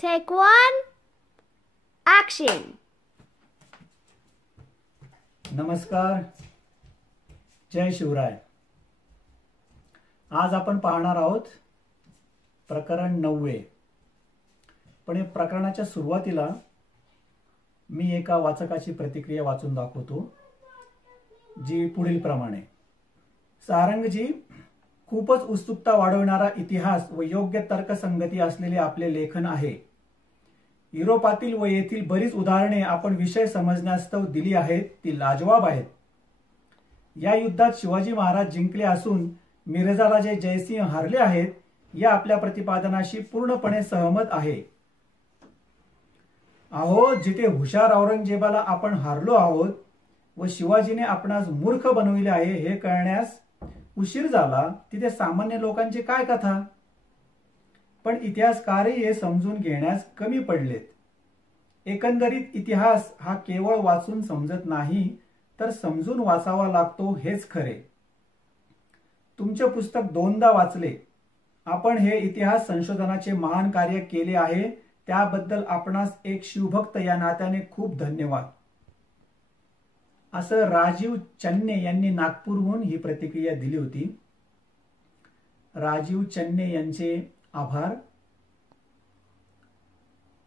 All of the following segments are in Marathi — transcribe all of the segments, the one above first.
Take one. Action. नमस्कार. जय शिवराय. आज आपण पाहणार आहोत प्रकरण 9. पण या प्रकरणाच्या सुरुवातीला मी एका वाचकाची प्रतिक्रिया वाचून दाखवतो, जी पुढील प्रमाणे. सारंगजी, खूपच उत्सुकता वाढवणारा इतिहास व योग्य तर्कसंगती असलेले आपले लेखन आहे. युरोपातील व येथील बरीच उदाहरणे आपण विषय समजण्यास्तव दिली आहेत, ती लाजवाब आहेत. या युद्धात शिवाजी महाराज जिंकले असून मिर्झा राजे जयसिंह हारले आहेत, या आपल्या प्रतिपादनाशी पूर्णपणे सहमत आहे. अहो, जिथे हुशार औरंगजेबाला आपण हारलो आहोत व शिवाजीने आपणास मूर्ख बनविले आहे हे कळण्यास उशीर झाला, तिथे सामान्य लोकांची काय कथा. पण इतिहासकारही हे समजून घेण्यास कमी पडलेत. एकंदरीत इतिहास हा केवळ वाचून समजत नाही, तर समजून वाचावा लागतो हेच खरे. तुमचे पुस्तक 2दा वाचले. आपण हे इतिहास संशोधनाचे महान कार्य केले आहे, त्याबद्दल आपणास एक शिवभक्त या नात्याने खूप धन्यवाद. असं राजीव चन्ने यांनी नागपूरहून ही प्रतिक्रिया दिली होती. राजीव चन्ने यांचे आभार.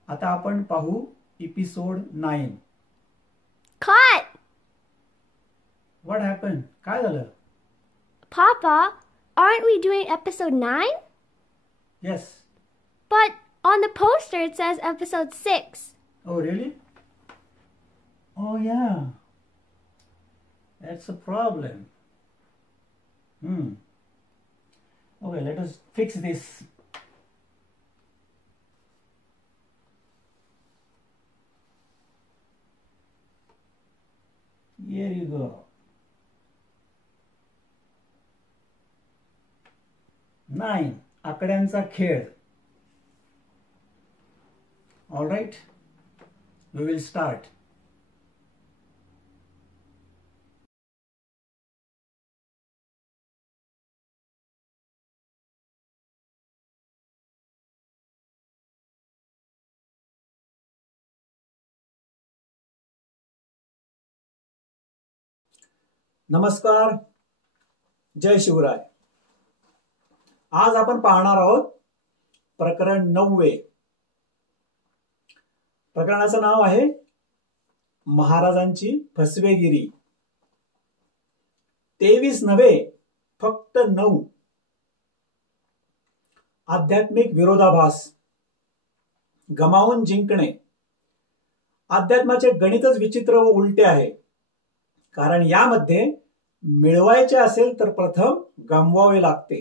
आता आपण पाहू एपिसोड 9. Cut. What happen? काय झालं? Papa, aren't we doing episode 9? Yes. But on the poster it says episode 6. Oh, really? Oh, yeah. That's a problem. Okay, let us fix this. Here you go. 9. आकड्यांचा खेळ. All right, we will start. नमस्कार. जय शिवराय. आज आपण पाहणार आहोत प्रकरण 9. प्रकरणाचं नाव आहे महाराजांची फसवेगिरी. 23 नव्हे, फक्त 9. आध्यात्मिक विरोधाभास. गमावून जिंकणे. अध्यात्माचे गणितच विचित्र व उलटे आहे. कारण यामध्ये मिळवायचे असेल तर प्रथम गमवावे लागते.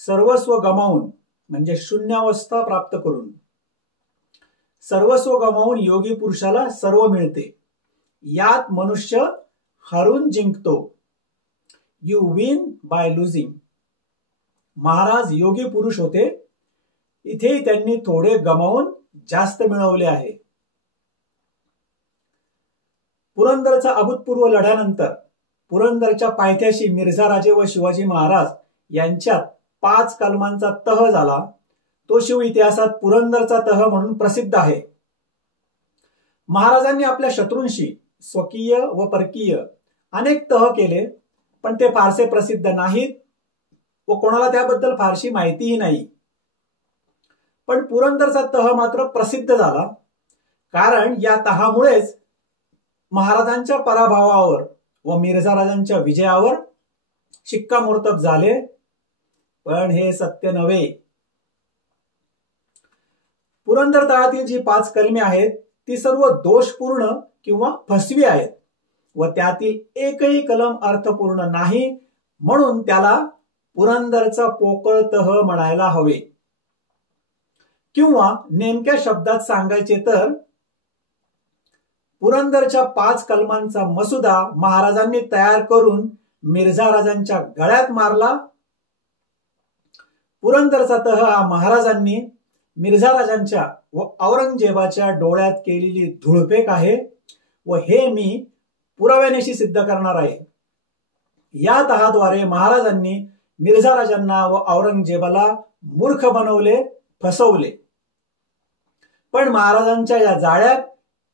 सर्वस्व गमावून म्हणजे शून्यावस्था प्राप्त करून. सर्वस्व गमावून योगी पुरुषाला सर्व मिळते. यात मनुष्य हारून जिंकतो. You win by losing. महाराज योगी पुरुष होते. इथेही त्यांनी थोडे गमावून जास्त मिळवले आहे. पुरंदरचा अभूतपूर्व लढ्यानंतर पुरंदरच्या पायथ्याशी मिर्झा राजे व शिवाजी महाराज यांच्यात 5 कलमांचा तह झाला. तो शिव इतिहासात पुरंदरचा तह म्हणून प्रसिद्ध आहे. महाराजांनी आपल्या शत्रूंशी स्वकीय व परकीय अनेक तह केले, पण ते फारसे प्रसिद्ध नाहीत व कोणाला त्याबद्दल फारशी माहितीही नाही. पण पुरंदरचा तह मात्र प्रसिद्ध झाला, कारण या तहामुळेच महाराजांच्या पराभवावर व मिर्झा राजांच्या विजयावर शिक्कामोर्तब झाले. पण हे सत्य नव्हे. पुरंदर तहातील जी 5 कलमे आहेत ती सर्व दोषपूर्ण किंवा फसवी आहेत व त्यातील एकही कलम अर्थपूर्ण नाही, म्हणून त्याला पुरंदरचा पोकळ तह म्हणायला हवे. किंवा नेमक्या शब्दात सांगायचे तर पुरंदरच्या 5 कलमांचा मसुदा महाराजांनी तयार करून मिर्झा राजांच्या गळ्यात मारला. पुरंदरचा तह हा महाराजांनी मिर्झा राजांच्या व औरंगजेबाच्या डोळ्यात केलेली धुळफेक आहे व हे मी पुराव्यानेशी सिद्ध करणार आहे. या तहाद्वारे महाराजांनी मिर्झा राजांना व औरंगजेबाला मूर्ख बनवले, फसवले. पण महाराजांच्या या जाळ्यात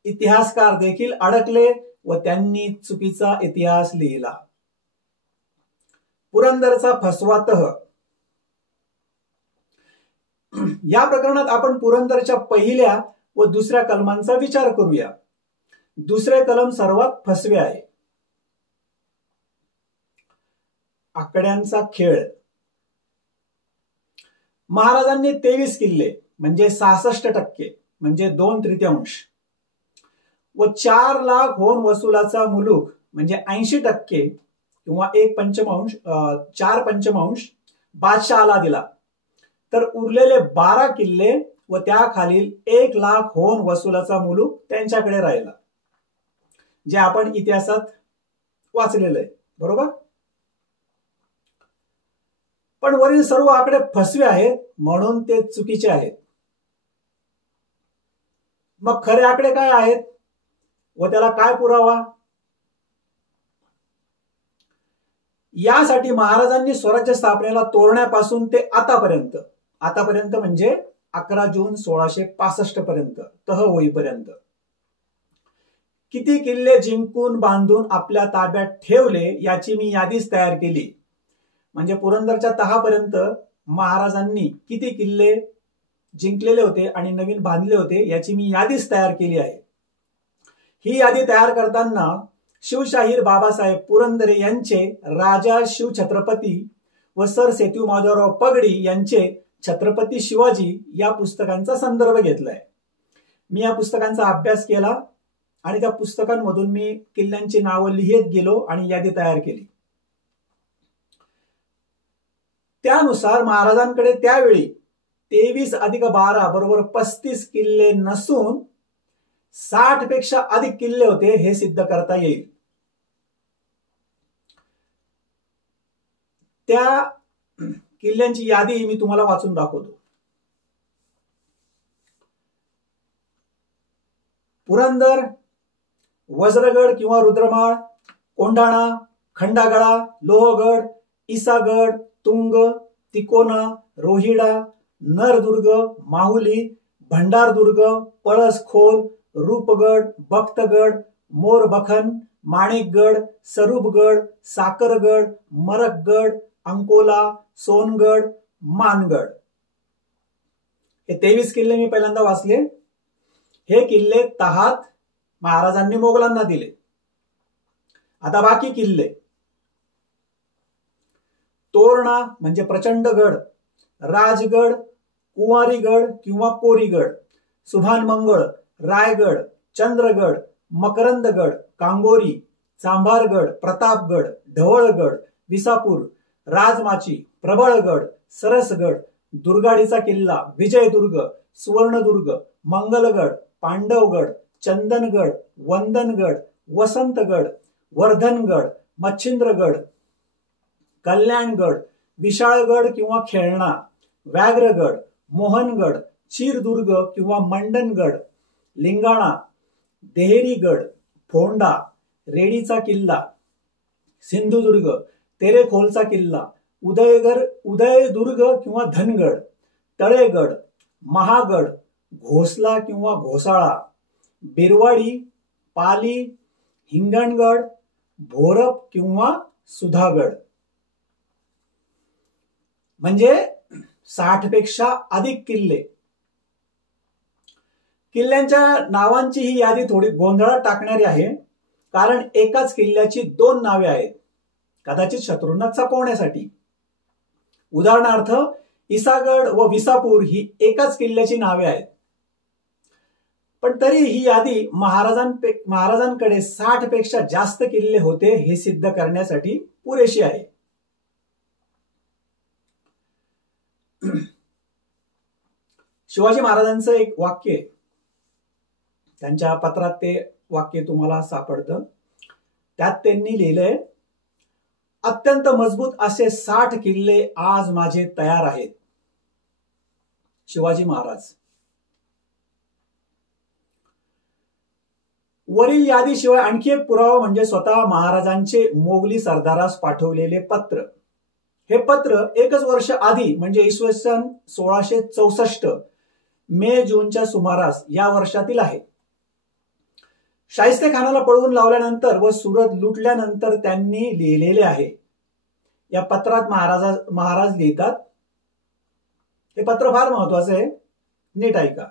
इतिहासकार देखील अडकले व त्यांनी चुकीचा इतिहास लिहिला. पुरंदरचा फसवा तह. या प्रकरणात आपण पुरंदरच्या पहिल्या व दुसऱ्या कलमांचा विचार करूया. दुसरे कलम सर्वात फसवे आहे. आकड्यांचा खेळ. महाराजांनी 23 किल्ले म्हणजे 66% म्हणजे 2/3 व 4 लाख होन वसुलाचा मुलूक म्हणजे 80% किंवा 4/5 बादशहाला दिला. तर उरलेले 12 किल्ले व त्याखालील 1 लाख होन वसुलाचा मुलूक त्यांच्याकडे राहिला, जे आपण इतिहासात वाचलेलं आहे. बरोबर. पण वरील सर्व आकडे फसवे आहेत म्हणून ते चुकीचे आहेत. मग खरे आकडे काय आहेत व त्याला काय पुरावा? यासाठी महाराजांनी स्वराज्य स्थापनेला तोरण्यापासून ते आतापर्यंत म्हणजे 11 जून 1665 पर्यंत तह होईपर्यंत किती किल्ले जिंकून बांधून आपल्या ताब्यात ठेवले याची मी यादीच तयार केली. म्हणजे पुरंदरच्या तहापर्यंत महाराजांनी किती किल्ले जिंकलेले होते आणि नवीन बांधले होते याची मी यादीच तयार केली आहे. ही यादी तयार करताना शिवशाहीर बाबासाहेब पुरंदरे यांचे राजा शिवछत्रपती व सर सेतुमाधवराव पगडी यांचे छत्रपती शिवाजी या पुस्तकांचा संदर्भ घेतलाय. मी या पुस्तकांचा अभ्यास केला आणि त्या पुस्तकांमधून मी किल्ल्यांची नावं लिहित गेलो आणि यादी तयार केली. त्यानुसार महाराजांकडे त्यावेळी 23 + 12 = 35 किल्ले नसून 60 पेक्षा अधिक किल्ले होते हे सिद्ध करता येईल. त्या किल्ल्यांची यादी मी तुम्हाला वाचून दाखवतो. पुरंदर, वज्रगड किंवा रुद्रमाळ, कोंढाणा, खंडागळा, लोहगड, इसागड, तुंग, तिकोना, रोहिडा, नरदुर्ग, माहुली, भंडारदुर्ग, पळसखोल, रूपगड, बख्तगड, मोरबखन, माणिकगड, सरूपगड, साकरगड, मरकगड, अंकोला, सोनगड, मानगड. हे 23 किल्ले मी पहिल्यांदा वाचले. हे किल्ले तहात महाराजांनी मोगलांना दिले. आता बाकी किल्ले. तोरणा म्हणजे प्रचंडगड, राजगड, कुंवारीगड किंवा कोरीगड, सुभानमंगळ, रायगड, चंद्रगड, मकरंदगड, कांगोरी, चांभारगड, प्रतापगड, ढवळगड, विसापूर, राजमाची, प्रबळगड, सरसगड, दुर्गाडीचा किल्ला, विजयदुर्ग, सुवर्णदुर्ग, मंगलगड, पांडवगड, चंदनगड, वंदनगड, वसंतगड, वर्धनगड, मच्छिंद्रगड, कल्याणगड, विशाळगड किंवा खेळणा, व्याघ्रगड, मोहनगड, चीरदुर्ग किंवा मंडनगड, लिंगाणा, देहेरीगड, फोंडा, रेडीचा किल्ला, सिंधुदुर्ग, तेरेखोलचा किल्ला, उदयदुर्ग किंवा धनगड, तळेगड, महागड, घोसला किंवा घोसाळा, बिरवाडी, पाली, हिंगणगड, भोरप किंवा सुधागड. म्हणजे 60 पेक्षा अधिक किल्ले. किल्ल्यांच्या नावांची ही यादी थोडी गोंधळात टाकणारी आहे, कारण एकाच किल्ल्याची 2 नावे आहेत, कदाचित शत्रूंना चपवण्यासाठी. उदाहरणार्थ इसागड व विसापूर ही एकाच किल्ल्याची नावे आहेत. पण तरी ही यादी महाराजांकडे 60 पेक्षा जास्त किल्ले होते हे सिद्ध करण्यासाठी पुरेशी आहे. शिवाजी महाराजांचं एक वाक्य, त्यांच्या पत्रात ते वाक्य तुम्हाला सापडतं. त्यात त्यांनी लिहिलंय, अत्यंत मजबूत असे 60 किल्ले आज माझे तयार आहेत. शिवाजी महाराज. वरील यादीशिवाय आणखी एक पुरावा म्हणजे स्वतः महाराजांचे मोगली सरदारास पाठवलेले पत्र. हे पत्र एकच वर्ष आधी म्हणजे इसवी सन 1664 मे जूनच्या सुमारास या वर्षातील आहे. शाहिस्ते खानाला पळवून लावल्यानंतर व सुरत लुटल्यानंतर त्यांनी लिहिलेले आहे. या पत्रात महाराज लिहितात. हे पत्र फार महत्वाचं आहे, नीट ऐका.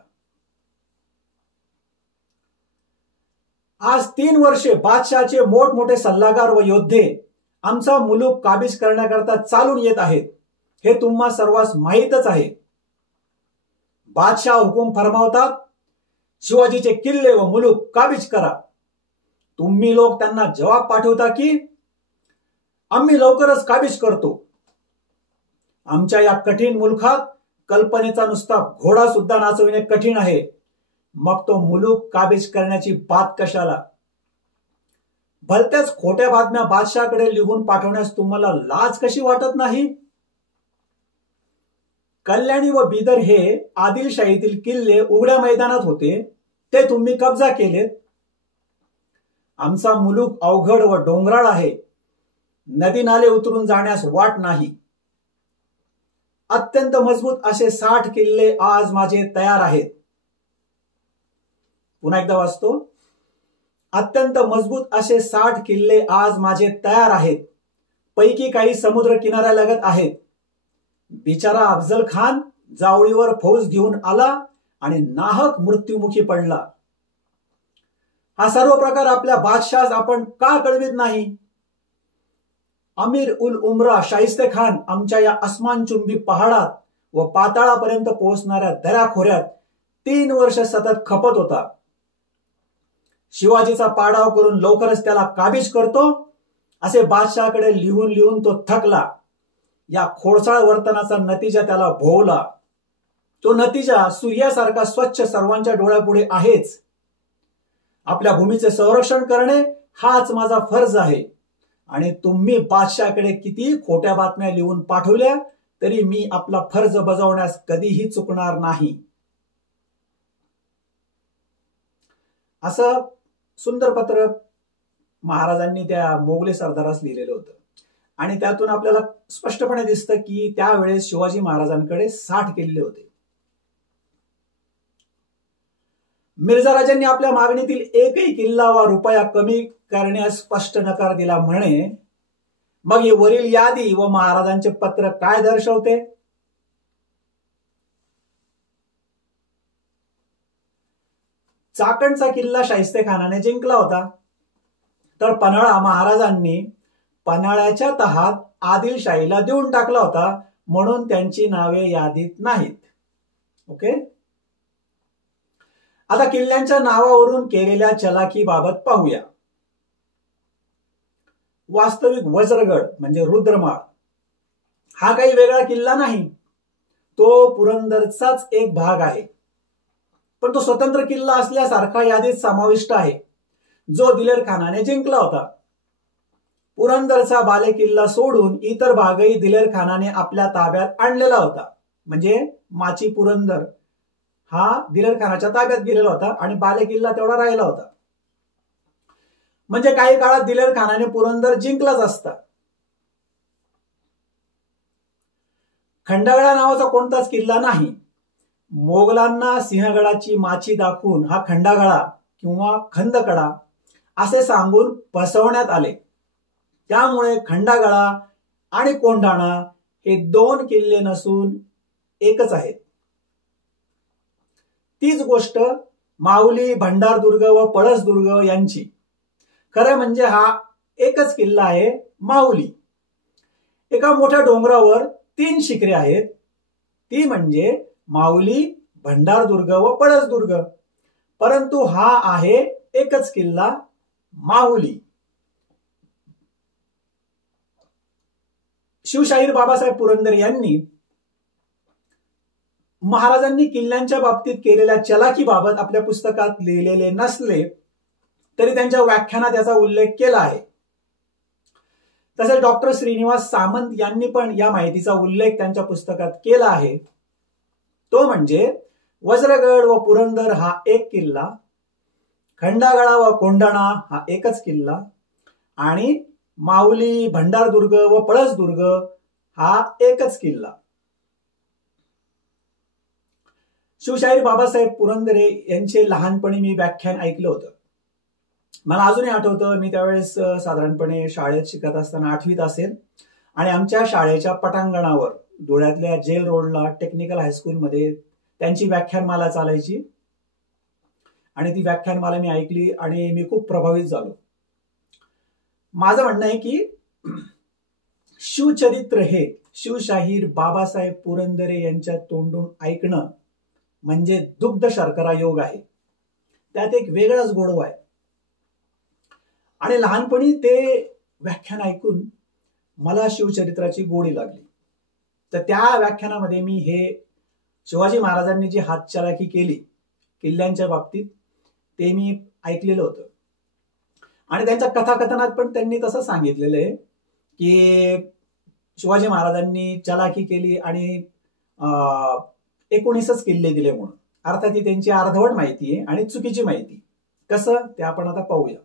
आज 3 वर्षे बादशहाचे मोठमोठे सल्लागार व योद्धे आमचा मुलूक काबीज करण्याकरता चालून येत आहेत, हे तुम्हा सर्वांस माहीतच आहे. बादशाह हुकूम फरमावतात, शिवाजीचे किल्ले व मुलूक काबीज करा. तुम्ही लोक त्यांना जवाब पाठवता की आम्ही लवकरच काबीज करतो. आमच्या या कठीण मुलखात कल्पनेचा नुसता घोडा सुद्धा नाचविणे कठीण आहे, मग तो मुलूक काबीज करण्याची बात कशाला. भलत्याच खोट्या बातम्या बादशाहकडे लिहून पाठवण्यास तुम्हाला लाज कशी वाटत नाही. कल्याणी व बिदर हे आदिलशाहीतील किल्ले उघड्या मैदानात होते, ते तुम्ही कब्जा केलेत. आमचा मुलूक अवघड व डोंगराळ आहे, नदी नाले उतरून जाण्यास वाट नाही. अत्यंत मजबूत असे 60 किल्ले आज माझे तयार आहेत. पुन्हा एकदा वाचतो. अत्यंत मजबूत असे 60 किल्ले आज माझे तयार आहेत, पैकी काही समुद्र किनाऱ्यालगत आहेत. बिचारा अफजल खान जावळीवर फौज घेऊन आला आणि नाहक मृत्युमुखी पडला. हा सर्व प्रकार आपल्या बादशाहस आपण का कळवित नाही. अमीर उल उमरा शाहिस्ते खान आमच्या या अस्मानचुंबी पहाडात व पाताळापर्यंत पोहोचणाऱ्या दऱ्याखोऱ्यात 3 वर्ष सतत खपत होता. शिवाजीचा पाडाव करून लवकरच त्याला काबीज करतो असे बादशाहकडे लिहून लिहून तो थकला. या खोडसाळ वर्तनाचा नतीजा त्याला भोवला. तो नतीजा सूर्यासारखा स्वच्छ सर्वांच्या डोळ्यापुढे आहेच. आपल्या भूमीचे संरक्षण करणे हाच माझा फर्ज आहे आणि तुम्ही बादशाहकडे किती खोट्या बातम्या लिहून पाठवल्या तरी मी आपला फर्ज बजावण्यास कधीही चुकणार नाही. असं सुंदर पत्र महाराजांनी त्या मोगली सरदारास लिहिलेलं होतं आणि त्यातून आपल्याला स्पष्टपणे दिसतं की त्यावेळेस शिवाजी महाराजांकडे 60 किल्ले होते. मिर्झा राजांनी आपल्या मागणीतील एकही किल्ला वा रुपया कमी करण्यास स्पष्ट नकार दिला म्हणे. मग ही वरील यादी व महाराजांचे पत्र काय दर्शवते. चाकणचा किल्ला शाहिस्ते खानाने जिंकला होता, तर पन्हाळा महाराजांनी पन्हाळ्याच्या तहात आदिलशाहीला देऊन टाकला होता, म्हणून त्यांची नावे यादीत नाहीत. ओके. आता किल्ल्यांच्या नावावरून केलेल्या चलाखीबाबत पाहूया. वास्तविक वज्रगड म्हणजे रुद्रमाळ हा काही वेगळा किल्ला नाही, तो पुरंदरचाच एक भाग आहे. पण तो स्वतंत्र किल्ला असल्यासारखा यादीत समाविष्ट आहे, जो दिलेर खानाने जिंकला होता. पुरंदरचा बाले किल्ला सोडून इतर भागही दिलेर खानाने आपल्या ताब्यात आणलेला होता. म्हणजे माची पुरंदर हा दिलेर खानाच्या ताब्यात गेलेला होता आणि बाले किल्ला तेवढा राहिला होता. म्हणजे काही काळात दिलेर खानाने पुरंदर जिंकलाच असता. खंडगडा नावाचा कोणताच किल्ला नाही. मोगलांना सिंहगडाची माची दाखवून हा खंडागडा किंवा खंदकडा असे सांगून फसवण्यात आले. त्यामुळे खंडागडा आणि कोंढाणा हे 2 किल्ले नसून एकच आहेत. तीच गोष्ट माऊली, भंडारदुर्ग व पळसदुर्ग यांची. खरं म्हणजे हा एकच किल्ला आहे माऊली. एका मोठ्या डोंगरावर 3 शिखरे आहेत, ती म्हणजे माऊली, भंडारदुर्ग व पळसदुर्ग. परंतु हा आहे एकच किल्ला माऊली. शिवशाहीर बाबासाहेब पुरंदरे यांनी महाराजांनी किल्ल्यांच्या बाबतीत केलेल्या चलाखीबाबत आपल्या पुस्तकात लिहिलेले नसले तरी त्यांच्या व्याख्यानात याचा उल्लेख केला आहे. तसेच डॉक्टर श्रीनिवास सामंत यांनी पण या माहितीचा उल्लेख त्यांच्या पुस्तकात केला आहे. तो म्हणजे वज्रगड व पुरंदर हा एक किल्ला, खंडागडा व कोंढाणा हा एकच किल्ला आणि माऊली, भंडारदुर्ग व पळसदुर्ग हा एकच किल्ला. शिवशाहीर बाबासाहेब पुरंदरे यांचे लहानपणी मी व्याख्यान ऐकलं होतं. मला अजूनही आठवतं, मी त्यावेळेस साधारणपणे शाळेत शिकत असताना 8वीत असेल आणि आमच्या शाळेच्या पटांगणावर धुळ्यातल्या जेल रोडला टेक्निकल हायस्कूलमध्ये त्यांची व्याख्यानमाला चालायची आणि ती व्याख्यानमाला मी ऐकली आणि मी खूप प्रभावित झालो. माझं म्हणणं आहे की शिवचरित्र हे शिवशाहीर बाबासाहेब पुरंदरे यांच्या तोंडून ऐकणं म्हणजे दुग्ध शर्करा योग आहे. त्यात एक वेगळाच गोडवा आहे. आणि लहानपणी ते व्याख्यान ऐकून मला शिवचरित्राची गोडी लागली. तर त्या व्याख्यानामध्ये मी हे शिवाजी महाराजांनी जी हातचलाखी केली किल्ल्यांच्या बाबतीत ते मी ऐकलेलं होतं. आणि त्यांच्या कथाकथनात पण त्यांनी तसं सांगितलेलं आहे की शिवाजी महाराजांनी चलाखी केली आणि 19च किल्ले दिले म्हणून. अर्थात ही त्यांची अर्धवट माहिती आहे आणि चुकीची माहिती. कसं ते आपण आता पाहूया.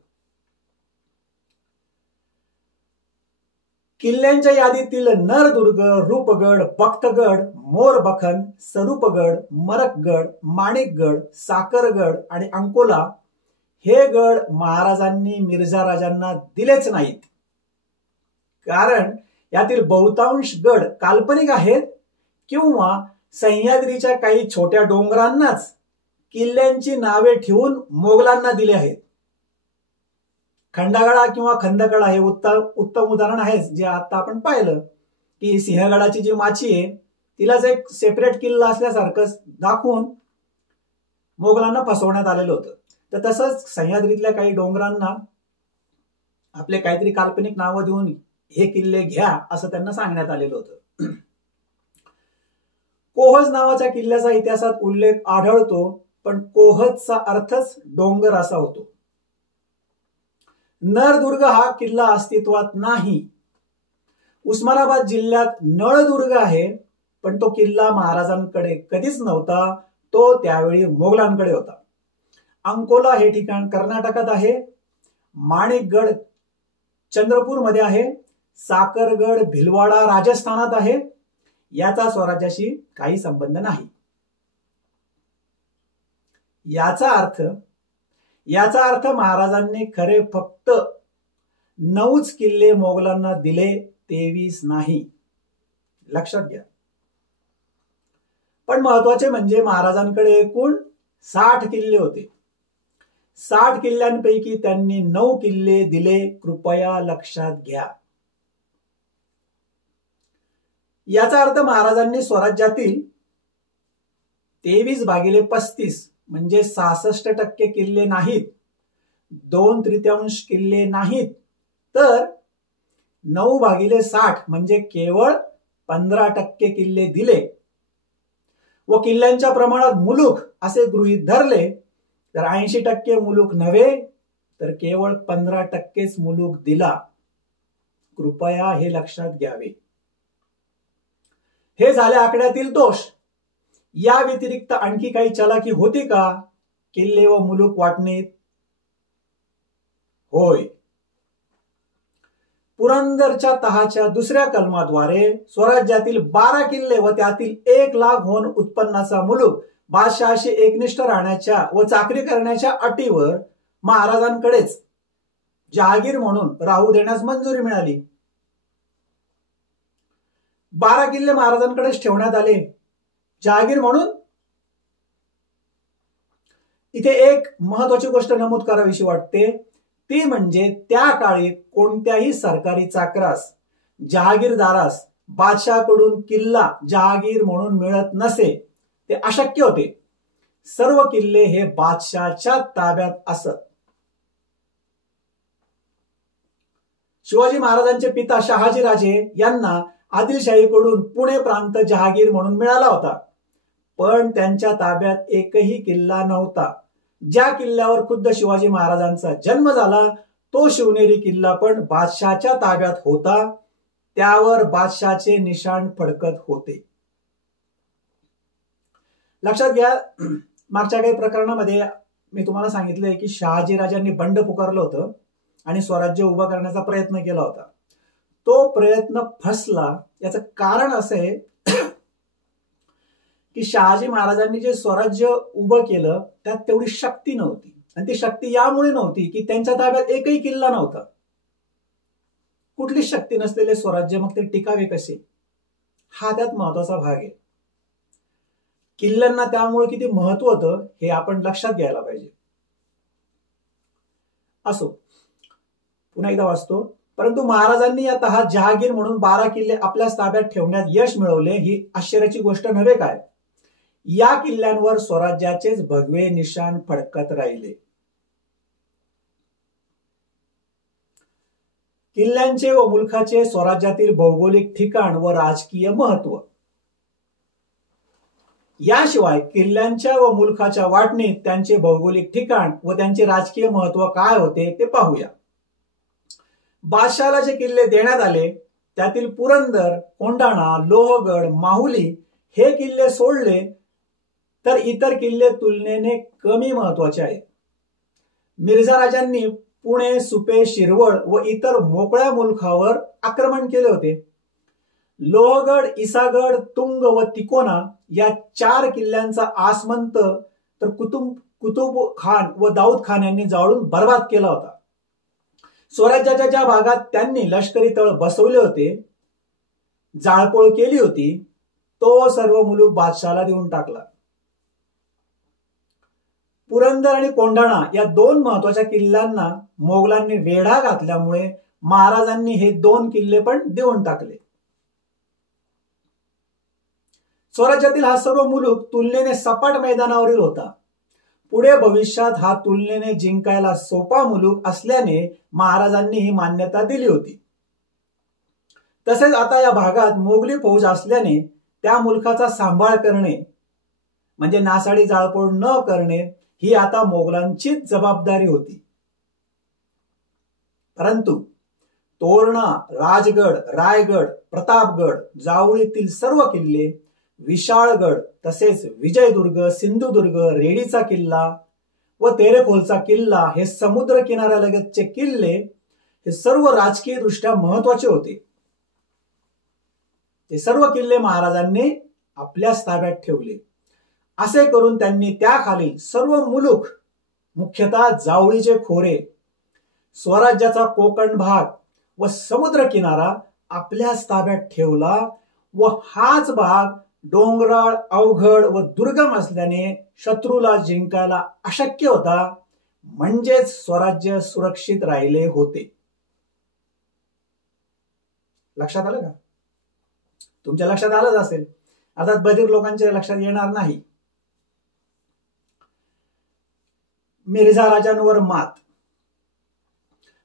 किल्ल्यांच्या यादीतील नरदुर्ग, रूपगड, बख्तगड, मोरबखन, सरूपगड, मरकगड, माणिकगड, साकरगड आणि अंकोला हे गड महाराजांनी मिर्झा राजांना दिलेच नाहीत. कारण यातील बहुतांश गड काल्पनिक आहेत किंवा सह्याद्रीच्या काही छोट्या डोंगरांनाच किल्ल्यांची नावे ठेवून मोगलांना दिले आहेत. खंडागडा किंवा खंदकडा हे उत्तम उदाहरण आहे, जे आता आपण पाहिलं की सिंहगडाची जी माची आहे तिलाच एक सेपरेट किल्ला असल्यासारखं दाखवून मोगलांना फसवण्यात आलेलं होतं. तर तसंच सह्याद्रीतल्या काही डोंगरांना आपले काहीतरी काल्पनिक नावं देऊन हे किल्ले घ्या असं त्यांना सांगण्यात आलेलं होतं. कोहज नावाच्या किल्ल्याचा इतिहासात उल्लेख आढळतो, पण कोहजचा अर्थच डोंगर असा होतो. नरदुर्ग हा किल्ला अस्तित्वात नाही. उस्मानाबाद जिल्ह्यात नळदुर्ग आहे, पण तो किल्ला महाराजांकडे कधीच नव्हता. तो त्यावेळी मोगलांकडे होता. अंकोला हे ठिकाण कर्नाटकात आहे. माणिकगड चंद्रपूरमध्ये आहे. साकरगड भिलवाडा राजस्थानात आहे. याचा स्वराज्याशी काही संबंध नाही. याचा अर्थ महाराजांनी खरे फक्त 9च किल्ले मोगलांना दिले, 23 नाही. लक्षात घ्या. पण महत्वाचे म्हणजे महाराजांकडे एकूण 60 किल्ले होते. 60 किल्ल्यांपैकी त्यांनी 9 किल्ले दिले. कृपया लक्षात घ्या. याचा अर्थ महाराजांनी स्वराज्यातील 23/35 म्हणजे 66% किल्ले नाहीत, 2/3 किल्ले नाहीत, तर 9/60 म्हणजे केवळ 15% किल्ले दिले. व किल्ल्यांच्या प्रमाणात मुलूक असे गृहीत धरले तर 80% मुलूक नव्हे, तर केवळ 15%च मुलूक दिला. कृपया हे लक्षात घ्यावे. हे झाले आकड्यातील दोष. या व्यतिरिक्त आणखी काही चलाकी होती का किल्ले व मुलूक वाटणीत? होय. पुरंदरच्या तहाच्या 2ऱ्या कलमाद्वारे स्वराज्यातील 12 किल्ले व त्यातील 1 लाख होऊन उत्पन्नाचा मुलूक बादशहाशी एकनिष्ठ राहण्याच्या व चाकरी करण्याच्या अटीवर महाराजांकडेच जहागीर म्हणून राहू देण्यास मंजुरी मिळाली. 12 किल्ले महाराजांकडेच ठेवण्यात आले जहागीर म्हणून. इथे एक महत्वाची गोष्ट नमूद करावीशी वाटते, ती म्हणजे त्या काळी कोणत्याही सरकारी चाकरास, जहागीरदारास बादशाहकडून किल्ला जहागीर म्हणून मिळत नसे. ते अशक्य होते. सर्व किल्ले हे बादशाहच्या ताब्यात असत. शिवाजी महाराजांचे पिता शहाजीराजे यांना आदिलशाहीकडून पुणे प्रांत जहागीर म्हणून मिळाला होता, पण त्यांच्या ताब्यात एकही किल्ला नव्हता. ज्या किल्ल्यावर खुद्द शिवाजी महाराजांचा जन्म झाला तो शिवनेरी किल्ला पण बादशाहच्या ताब्यात होता. त्यावर बादशाहचे निशाण फडकत होते. लक्षात घ्या, मागच्या काही प्रकरणामध्ये मी तुम्हाला सांगितलंय की शहाजीराजांनी बंड पुकारलं होतं आणि स्वराज्य उभं करण्याचा प्रयत्न केला होता. तो प्रयत्न फसला. याचं कारण असं आहे की शहाजी महाराजांनी जे स्वराज्य उभं केलं त्यात तेवढी शक्ती नव्हती, आणि ती शक्ती यामुळे नव्हती की त्यांच्या ताब्यात एकही किल्ला नव्हता. कुठलीच शक्ती नसलेले स्वराज्य मग ते टिकावे कसे, हा त्यात महत्वाचा भाग आहे. किल्ल्यांना त्यामुळे किती महत्व होतं हे आपण लक्षात घ्यायला पाहिजे. असो, पुन्हा एकदा वाचतो. परंतु महाराजांनी आता हा जहागीर म्हणून 12 किल्ले आपल्या ताब्यात ठेवण्यात यश मिळवले ही आश्चर्याची गोष्ट नव्हे काय. या किल्ल्यांवर स्वराज्याचेच भगवे निशाण फडकत राहिले. किल्ल्यांचे व मुलखाचे स्वराज्यातील भौगोलिक ठिकाण व राजकीय महत्व. याशिवाय किल्ल्यांच्या व मुलखाच्या वाटणीत त्यांचे भौगोलिक ठिकाण व त्यांचे राजकीय महत्व काय होते ते पाहूया. बादशहाला जे किल्ले देण्यात आले त्यातील पुरंदर, कोंढाणा, लोहगड, माहुली हे किल्ले सोडले तर इतर किल्ले तुलनेने कमी महत्वाचे आहेत. मिर्झा राजांनी पुणे, सुपे, शिरवळ व इतर मोकळ्या मुलखावर आक्रमण केले होते. लोहगड, इसागड, तुंग व तिकोना या 4 किल्ल्यांचा आसमंत तर कुतुब खान व दाऊद खान यांनी जाळून बर्बाद केला होता. स्वराज्याच्या ज्या भागात त्यांनी लष्करी तळ बसवले होते, जाळपोळ केली होती, तो सर्व मुलूक बादशाला देऊन टाकला. पुरंदर आणि कोंढाणा या 2 महत्वाच्या किल्ल्यांना मोगलांनी वेढा घातल्यामुळे महाराजांनी हे 2 किल्ले पण देऊन टाकले. स्वराज्यातील हा सर्व मुलूक तुलनेने सपाट मैदानावरील होता. पुढे भविष्यात हा तुलनेने जिंकायला सोपा मुलूक असल्याने महाराजांनी ही मान्यता दिली होती. तसेच आता या भागात मोगली फौज असल्याने त्या मुलखाचा सांभाळ करणे म्हणजे नासाडी जाळपोळ न करणे ही आता मोगलांचीच जबाबदारी होती. परंतु तोरणा, राजगड, रायगड, प्रतापगड, जावळीतील सर्व किल्ले, विशाळगड तसेच विजयदुर्ग, सिंधुदुर्ग, रेडीचा किल्ला व तेरेखोलचा किल्ला हे समुद्र किनाऱ्यालगतचे किल्ले हे सर्व राजकीय दृष्ट्या महत्वाचे होते. ते सर्व किल्ले महाराजांनी आपल्याच ताब्यात ठेवले. असे करून त्यांनी त्याखालील सर्व मुलूक, मुख्यतः जावळीचे खोरे, स्वराज्याचा कोकण भाग व समुद्र किनारा आपल्याच ताब्यात ठेवला व हाच भाग डोंगराळ, अवघड व दुर्गम असल्याने शत्रूला जिंकायला अशक्य होता. म्हणजेच स्वराज्य सुरक्षित राहिले होते. लक्षात आलं का? तुमच्या लक्षात आलंच असेल. अर्थात बधीर लोकांच्या लक्षात येणार नाही. मिर्झा राजांवर मात.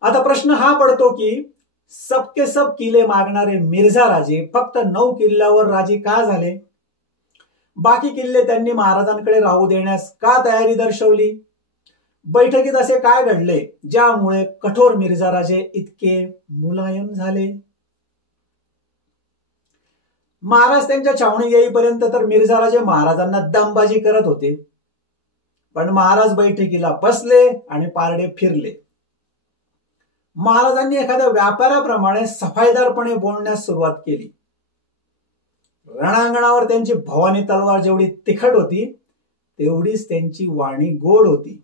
आता प्रश्न हा पडतो की सबके सब किल्ले मागणारे मिर्झा राजे फक्त 9 किल्ल्यावर राजी का झाले? बाकी किल्ले त्यांनी महाराजांकडे राहू देण्यास का तयारी दर्शवली? बैठकीत असे काय घडले ज्यामुळे कठोर मिर्झा राजे इतके मुलायम झाले? महाराज त्यांच्या छावणी येईपर्यंत तर मिर्झा राजे महाराजांना दमबाजी करत होते. पण महाराज बैठकीला बसले आणि पारडे फिरले. महाराजांनी एखाद्या व्यापाऱ्याप्रमाणे सफाईदारपणे बोलण्यास सुरुवात केली. रणांगणावर त्यांची भवानी तलवार जेवढी तिखट होती तेवढीच त्यांची वाणी गोड होती.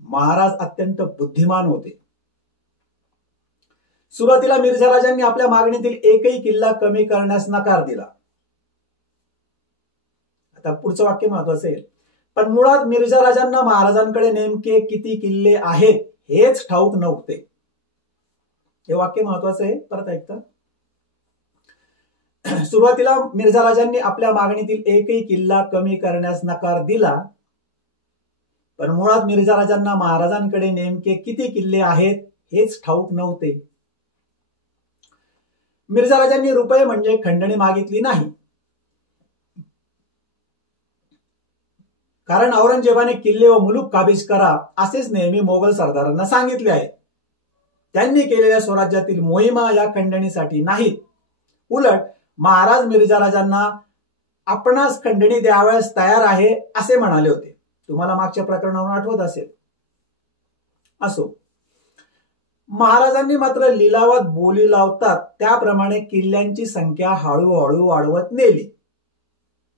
महाराज अत्यंत बुद्धिमान होते. सुरुवातीला मिर्झा राजांनी आपल्या मागणीतील एकही किल्ला कमी करण्यास नकार दिला. आता पुढचं वाक्य महत्वाचं आहे. पण मुळात मिर्झा राजांना महाराजांकडे नेमके किती किल्ले आहेत हेच ठाऊक नव्हते. हे वाक्य महत्वाचं आहे. परत ऐकता. सुरुवातीला मिर्झा राजांनी आपल्या मागणीतील एकही किल्ला कमी करण्यास नकार दिला. पण मुळात मिर्झा राजांना महाराजांकडे नेमके किती किल्ले आहेत हेच ठाऊक नव्हते. मिर्झा राजांनी रुपये म्हणजे खंडणी मागितली नाही. कारण औरंगजेबाने किल्ले व मुलूक काबीज करा असेच नेहमी मोगल सरदारांना सांगितले आहे. त्यांनी केलेल्या स्वराज्यातील मोहिमा या खंडणीसाठी नाहीत. उलट महाराज मिर्झा राजांना आपणास खंडणी द्यावयास तयार आहे असे म्हणाले होते. तुम्हाला मागच्या प्रकरणावरून आठवत असेल. असो, महाराजांनी मात्र लिलावात बोली लावतात त्याप्रमाणे किल्ल्यांची संख्या हळूहळू वाढवत नेली.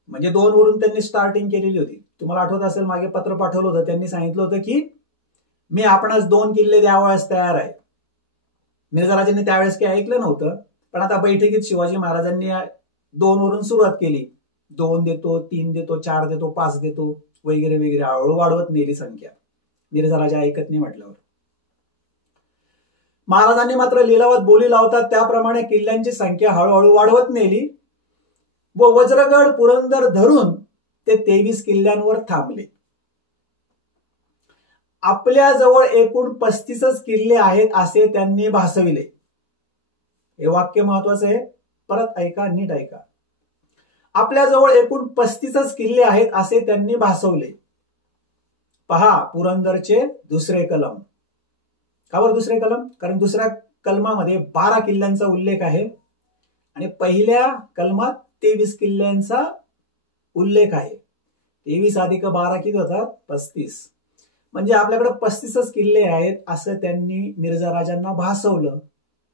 म्हणजे 2 वरून त्यांनी स्टार्टिंग केलेली होती. तुम्हाला आठवत असेल मागे पत्र पाठवलं होतं, त्यांनी सांगितलं होतं की मी आपणास 2 किल्ले द्यावयास तयार आहे. मिर्झाराजांनी त्यावेळेस काही ऐकलं नव्हतं, पण आता बैठकीत शिवाजी महाराजांनी 2 वरून सुरुवात केली. 2 देतो, 3 देतो, 4 देतो, 5 देतो वगैरे वगैरे हळूहळू वाढवत नेली संख्या. मिर्झाराजा ऐकत नाही म्हटल्यावर महाराजांनी मात्र लिलावात बोली लावतात त्याप्रमाणे किल्ल्यांची संख्या हळूहळू वाढवत नेली व वज्रगड पुरंदर धरून ते 23 किल्ल्यांवर थांबले. आपल्या जवळ एकूण 35 किल्ले आहेत असे त्यांनी भासविले. हे वाक्य महत्वाचं आहे, परत ऐका, नीट ऐका. आपल्या जवळ एकूण 35 किल्ले आहेत असे त्यांनी भासवले. पहा पुरंदरचे दुसरे कलम. का बरं दुसरे कलम? कारण दुसऱ्या कलमामध्ये 12 किल्ल्यांचा उल्लेख आहे आणि पहिल्या कलमात 23 किल्ल्यांचा उल्लेख आहे. 23 अधिक 12 किती होतात? 35. म्हणजे आपल्याकडे 35 किल्ले आहेत असं त्यांनी मिर्झाराजांना भासवलं.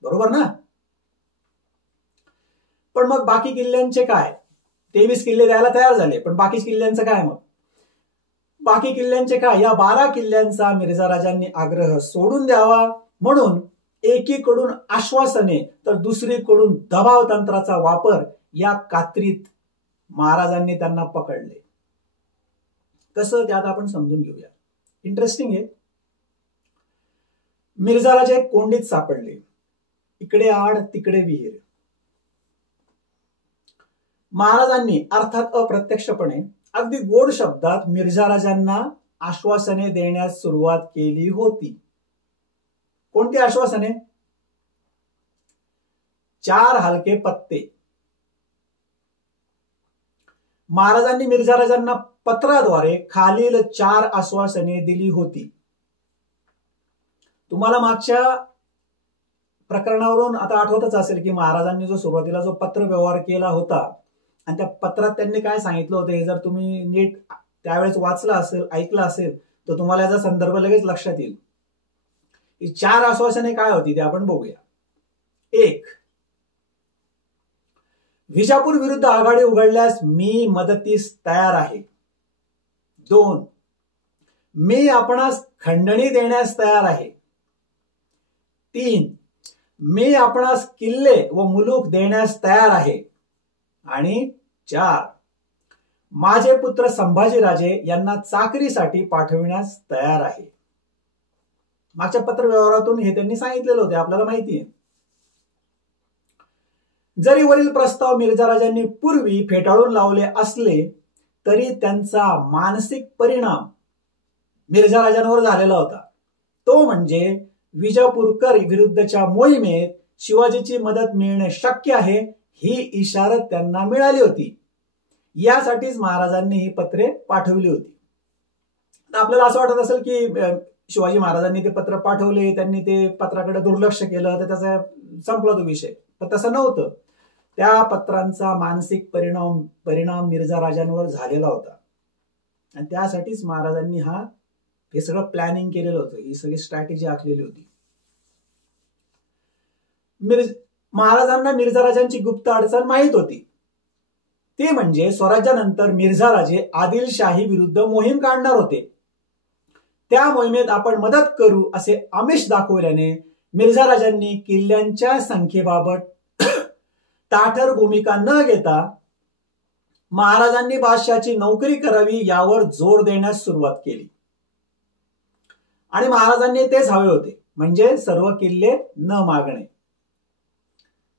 बरोबर ना? पण मग बाकी किल्ल्यांचे काय? 23 किल्ले द्यायला तयार झाले, पण बाकी किल्ल्यांचं काय? मग बाकी किल्ल्यांचे काय? या 12 किल्ल्यांचा मिर्झाराजांनी आग्रह सोडून द्यावा म्हणून एकीकडून आश्वासने तर दुसरीकडून दबाव तंत्राचा वापर या कात्रीत महाराजांनी त्यांना पकडले. कसं त्यात आपण समजून घेऊया. इंटरेस्टिंग आहे. मिर्झाराजा एक कोंडीत सापडले. इकडे आड तिकडे विहीर. महाराजांनी अर्थात अप्रत्यक्षपणे अगदी गोड शब्दात मिर्झाराजांना आश्वासने देण्यास सुरुवात केली होती. कोणती आश्वासने? 4 हलके पत्ते. महाराजांनी मिर्झाराजांना पत्राद्वारे खालील 4 आश्वासने दिली होती. तुम्हाला मागच्या प्रकरणावरून आता आठवतच असेल की महाराजांनी जो सुरुवातीला जो पत्र व्यवहार केला होता आणि त्या पत्रात त्यांनी काय सांगितलं होतं हे जर तुम्ही नीट त्यावेळेस वाचलं असेल, ऐकलं असेल तर तुम्हाला याचा संदर्भ लगेच लक्षात येईल. ही 4 आश्वासने काय होती ते आपण बघूया. 1. विजापूर विरुद्ध आघाडी उघडल्यास मी मदतीस तयार आहे. 2. मी आपणास खंडणी देण्यास तयार आहे. 3. मी आपणास किल्ले व मुलूक देण्यास तयार आहे. आणि 4. माझे पुत्र संभाजीराजे यांना चाकरीसाठी पाठविण्यास तयार आहे. मागच्या पत्र व्यवहारातून हे त्यांनी सांगितलेलं होते, आपल्याला माहिती आहे. जरी वरील प्रस्ताव मिर्झाराजांनी पूर्वी फेटाळून लावले असले तरी त्यांचा मानसिक परिणाम मिर्झाराजांवर झालेला होता. तो म्हणजे विजापूरकर विरुद्धच्या मोहिमेत शिवाजीची मदत मिळणे शक्य आहे ही इशारत त्यांना मिळाली होती. यासाठीच महाराजांनी ही पत्रे पाठवली होती. आपल्याला असं वाटत असेल की शिवाजी महाराजांनी ते पत्र पाठवले, त्यांनी ते पत्राकडे दुर्लक्ष केलं तर त्याचा संपला तो विषय. पण तसं नव्हतं. त्या पत्रांचा मानसिक परिणाम मिर्झाराजांवर झालेला होता आणि त्यासाठीच महाराजांनी हे सगळं प्लॅनिंग केलेलं होतं, ही सगळी स्ट्रॅटेजी आखलेली होती. महाराजांना मिर्झाराजांची गुप्त अडचण माहीत होती. ते म्हणजे स्वराज्यानंतर मिर्झाराजे आदिलशाही विरुद्ध मोहीम काढणार होते. त्या मोहिमेत आपण मदत करू असे आमिष दाखवल्याने मिर्झाराजांनी किल्ल्यांच्या संख्येबाबत ताठर भूमिका न घेता महाराजांनी बादशाहची नोकरी करावी यावर जोर देण्यास सुरुवात केली. आणि महाराजांनी तेच हवे होते, म्हणजे सर्व किल्ले न मागणे.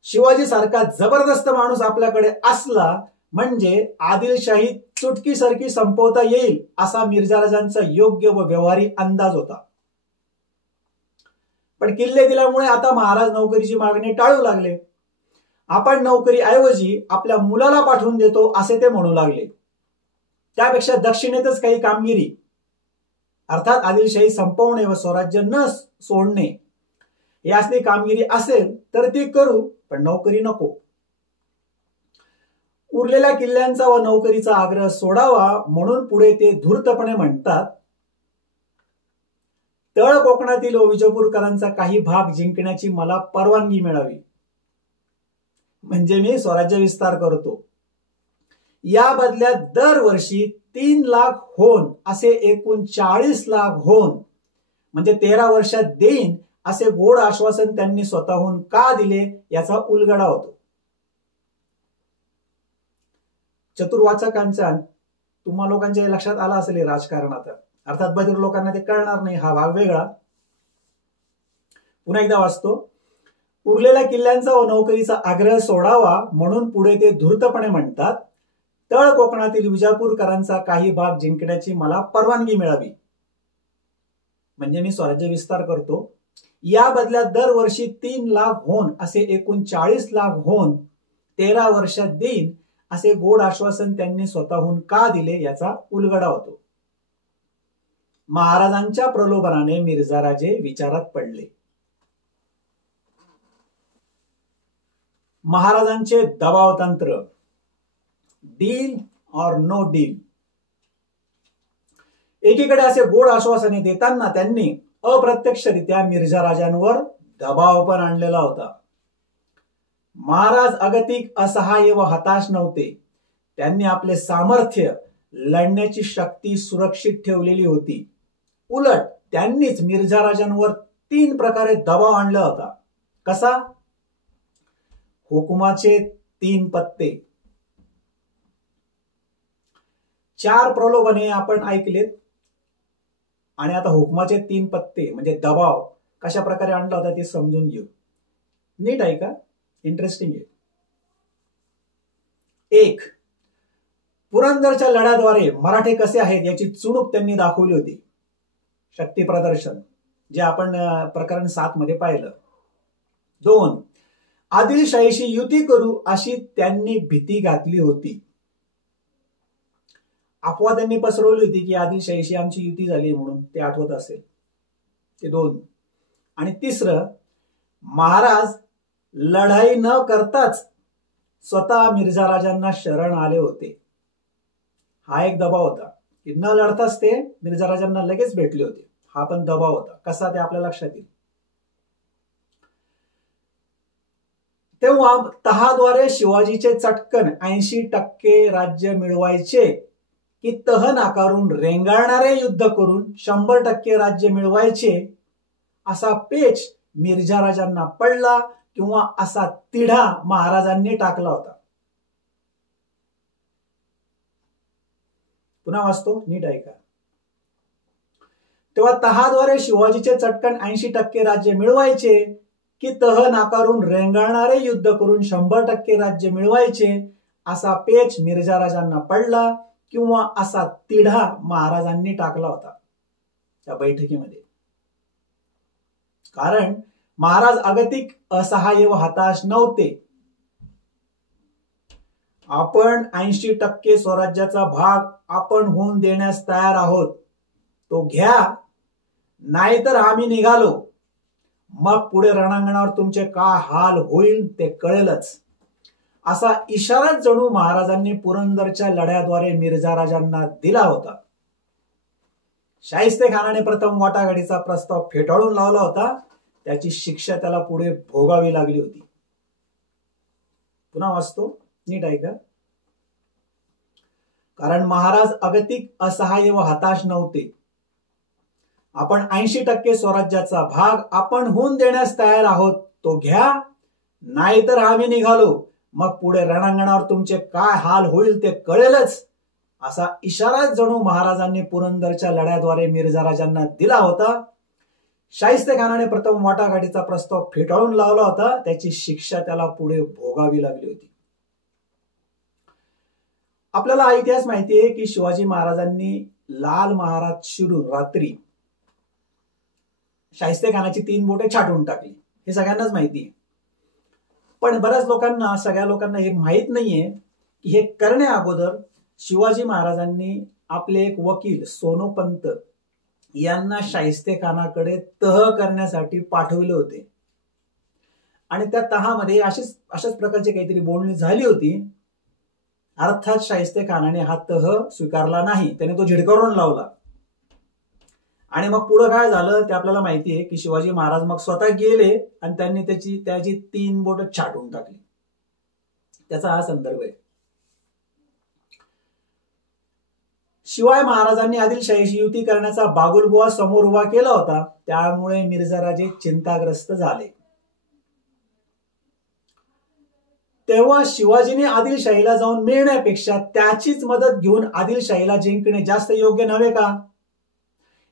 शिवाजी सारखा जबरदस्त माणूस आपल्याकडे असला म्हणजे आदिलशाही चुटकीसारखी संपवता येईल असा मिर्झाराजांचा योग्य व व्यवहारी अंदाज होता. पण किल्ले दिल्यामुळे आता महाराज नोकरीची मागणी टाळू लागले. आपण नोकरी ऐवजी आपल्या मुलाला पाठवून देतो असे ते म्हणू लागले. त्यापेक्षा दक्षिणेतच काही कामगिरी अर्थात आदिलशाही संपवणे व स्वराज्य न सोडणे ही असली कामगिरी असेल तर ती करू, पण नोकरी नको. उरलेल्या किल्ल्यांचा व नोकरीचा आग्रह सोडावा म्हणून पुढे ते धूर्तपणे म्हणतात, तळ कोकणातील व विजापूरकरांचा काही भाग जिंकण्याची मला परवानगी मिळावी, म्हणजे मी स्वराज्य विस्तार करतो. या बदल्यात दरवर्षी 3 लाख होन असे एकूण 40 लाख होन म्हणजे 13 वर्षात देईन असे गोड आश्वासन त्यांनी स्वतःहून का दिले याचा उलगडा होतो. चतुर्वाचकांचा तुम्हा लोकांच्या लक्षात आला असेल राजकारणात, अर्थात बधिर लोकांना ते कळणार नाही, हा भाग वेगळा. पुन्हा एकदा वाचतो. उरलेल्या किल्ल्यांचा व नौकरीचा आग्रह सोडावा म्हणून पुढे ते धूर्तपणे म्हणतात, तळ कोकणातील विजापूरकरांचा काही भाग जिंकण्याची मला परवानगी मिळावी, म्हणजे मी स्वराज्य विस्तार करतो. या बदल्यात दरवर्षी 3 लाख होन असे एकूण 40 लाख होन 13 वर्षात देईन असे गोड आश्वासन त्यांनी स्वतःहून का दिले याचा उलगडा होतो. महाराजांच्या प्रलोभनाने मिर्झाराजे विचारात पडले. महाराजांचे दबाव तंत्र, डील और नो डील. एकीकडे असे गोड आश्वासने देताना त्यांनी अप्रत्यक्षरित्या मिर्झा राजांवर दबाव पण आणलेला होता. महाराज अगतिक असहाय्य व हताश नव्हते. त्यांनी आपले सामर्थ्य, लढण्याची शक्ती सुरक्षित ठेवलेली होती. उलट त्यांनीच मिर्झा राजांवर 3 प्रकारे दबाव आणला होता. कसा? हुकुमाचे 3 पत्ते. 4 प्रलोभने आपण ऐकलेत आणि आता हुकुमाचे 3 पत्ते म्हणजे दबाव कशा प्रकारे आणला होता ते समजून घेऊ. नीट ऐका, इंटरेस्टिंग आहे. 1. पुरंदरच्या लढ्याद्वारे मराठे कसे आहेत याची चुणूक त्यांनी दाखवली होती. शक्ती प्रदर्शन जे आपण प्रकरण 7 मध्ये पाहिलं. 2. आदिलशाहीशी युती करू अशी त्यांनी भीती घातली होती. अफवा त्यांनी पसरवली होती की आदिलशाहीशी आमची युती झाली म्हणून, ते आठवत असेल. ते 2. आणि 3, महाराज लढाई न करताच स्वतः मिर्झा राजांना शरण आले होते. हा एक दबाव होता की न लढताच ते मिर्झा राजांना लगेच भेटले होते. हा पण दबाव होता. कसा ते आपल्या लक्षात येईल. तेव्हा तहाद्वारे शिवाजीचे चटकन 80% राज्य मिळवायचे की तह नाकारून रेंगाळणारे युद्ध करून 100% राज्य मिळवायचे असा पेच मिर्झा राजांना पडला किंवा असा तिढा महाराजांनी टाकला होता. पुन्हा वाचतो, नीट ऐका. तेव्हा तहाद्वारे शिवाजीचे चटकन 80% राज्य मिळवायचे की तह नाकारून रेंगाळणारे युद्ध करून 100% राज्य मिळवायचे असा पेच मिर्झा राजांना पडला किंवा असा तिढा महाराजांनी टाकला होता त्या बैठकीमध्ये. कारण महाराज अगतिक असहाय्य व हताश नव्हते. आपण 80% स्वराज्याचा भाग आपण होऊन देण्यास तयार आहोत, तो घ्या, नाहीतर आम्ही निघालो, मग पुढे रणांगणावर तुमचे काय हाल होईल ते कळेलच असा इशाराच जणू महाराजांनी पुरंदरच्या लढ्याद्वारे मिर्झा राजांना दिला होता. शाहिस्ते खानाने प्रथम वाटाघाटीचा प्रस्ताव फेटाळून लावला होता. त्याची शिक्षा त्याला पुढे भोगावी लागली होती. पुन्हा वाचतो, नीट ऐका. कारण महाराज अगतिक असहाय्य व हताश नव्हते. आपण 80% स्वराज्याचा भाग आपण होऊन देण्यास तयार आहोत, तो घ्या, नाहीतर आम्ही निघालो, मग पुढे रणांगणावर तुमचे काय हाल होईल ते कळेलच असा इशारा जणू महाराजांनी पुरंदरच्या लढ्याद्वारे मिर्झा राजांना दिला होता. शाहिस्ते खानाने प्रथम वाटाघाटीचा प्रस्ताव फेटाळून लावला होता. त्याची शिक्षा त्याला पुढे भोगावी लागली होती. आपल्याला हा इतिहास माहिती आहे की शिवाजी महाराजांनी लाल महाराज शिरून रात्री शाहिस्ते खानाची 3 बोटे छाटून टाकली. हे सगळ्यांनाच माहिती आहे. पण बऱ्याच लोकांना, सगळ्या लोकांना हे माहित नाहीये की हे करण्या अगोदर शिवाजी महाराजांनी आपले एक वकील सोनोपंत यांना शाहिस्ते खानाकडे तह करण्यासाठी पाठवले होते. आणि त्या तहामध्ये अशाच प्रकारची काहीतरी बोलणी झाली होती. अर्थात शाहिस्ते खानाने हा तह स्वीकारला नाही, त्याने तो झिडकारून लावला. आणि मग पुढे काय झालं ते आपल्याला माहिती आहे की शिवाजी महाराज मग स्वतः गेले आणि त्यांनी त्याची 3 बोट छाटून टाकली. त्याचा हा संदर्भ आहे. शिवाय महाराजांनी आदिलशाहीशी युती करण्याचा बागुलबुवा समोर उभा केला होता, त्यामुळे मिर्झाराजे चिंताग्रस्त झाले. तेव्हा शिवाजीने आदिलशाहीला जाऊन मिळण्यापेक्षा त्याचीच मदत घेऊन आदिलशाहीला जिंकणे जास्त योग्य नव्हे का?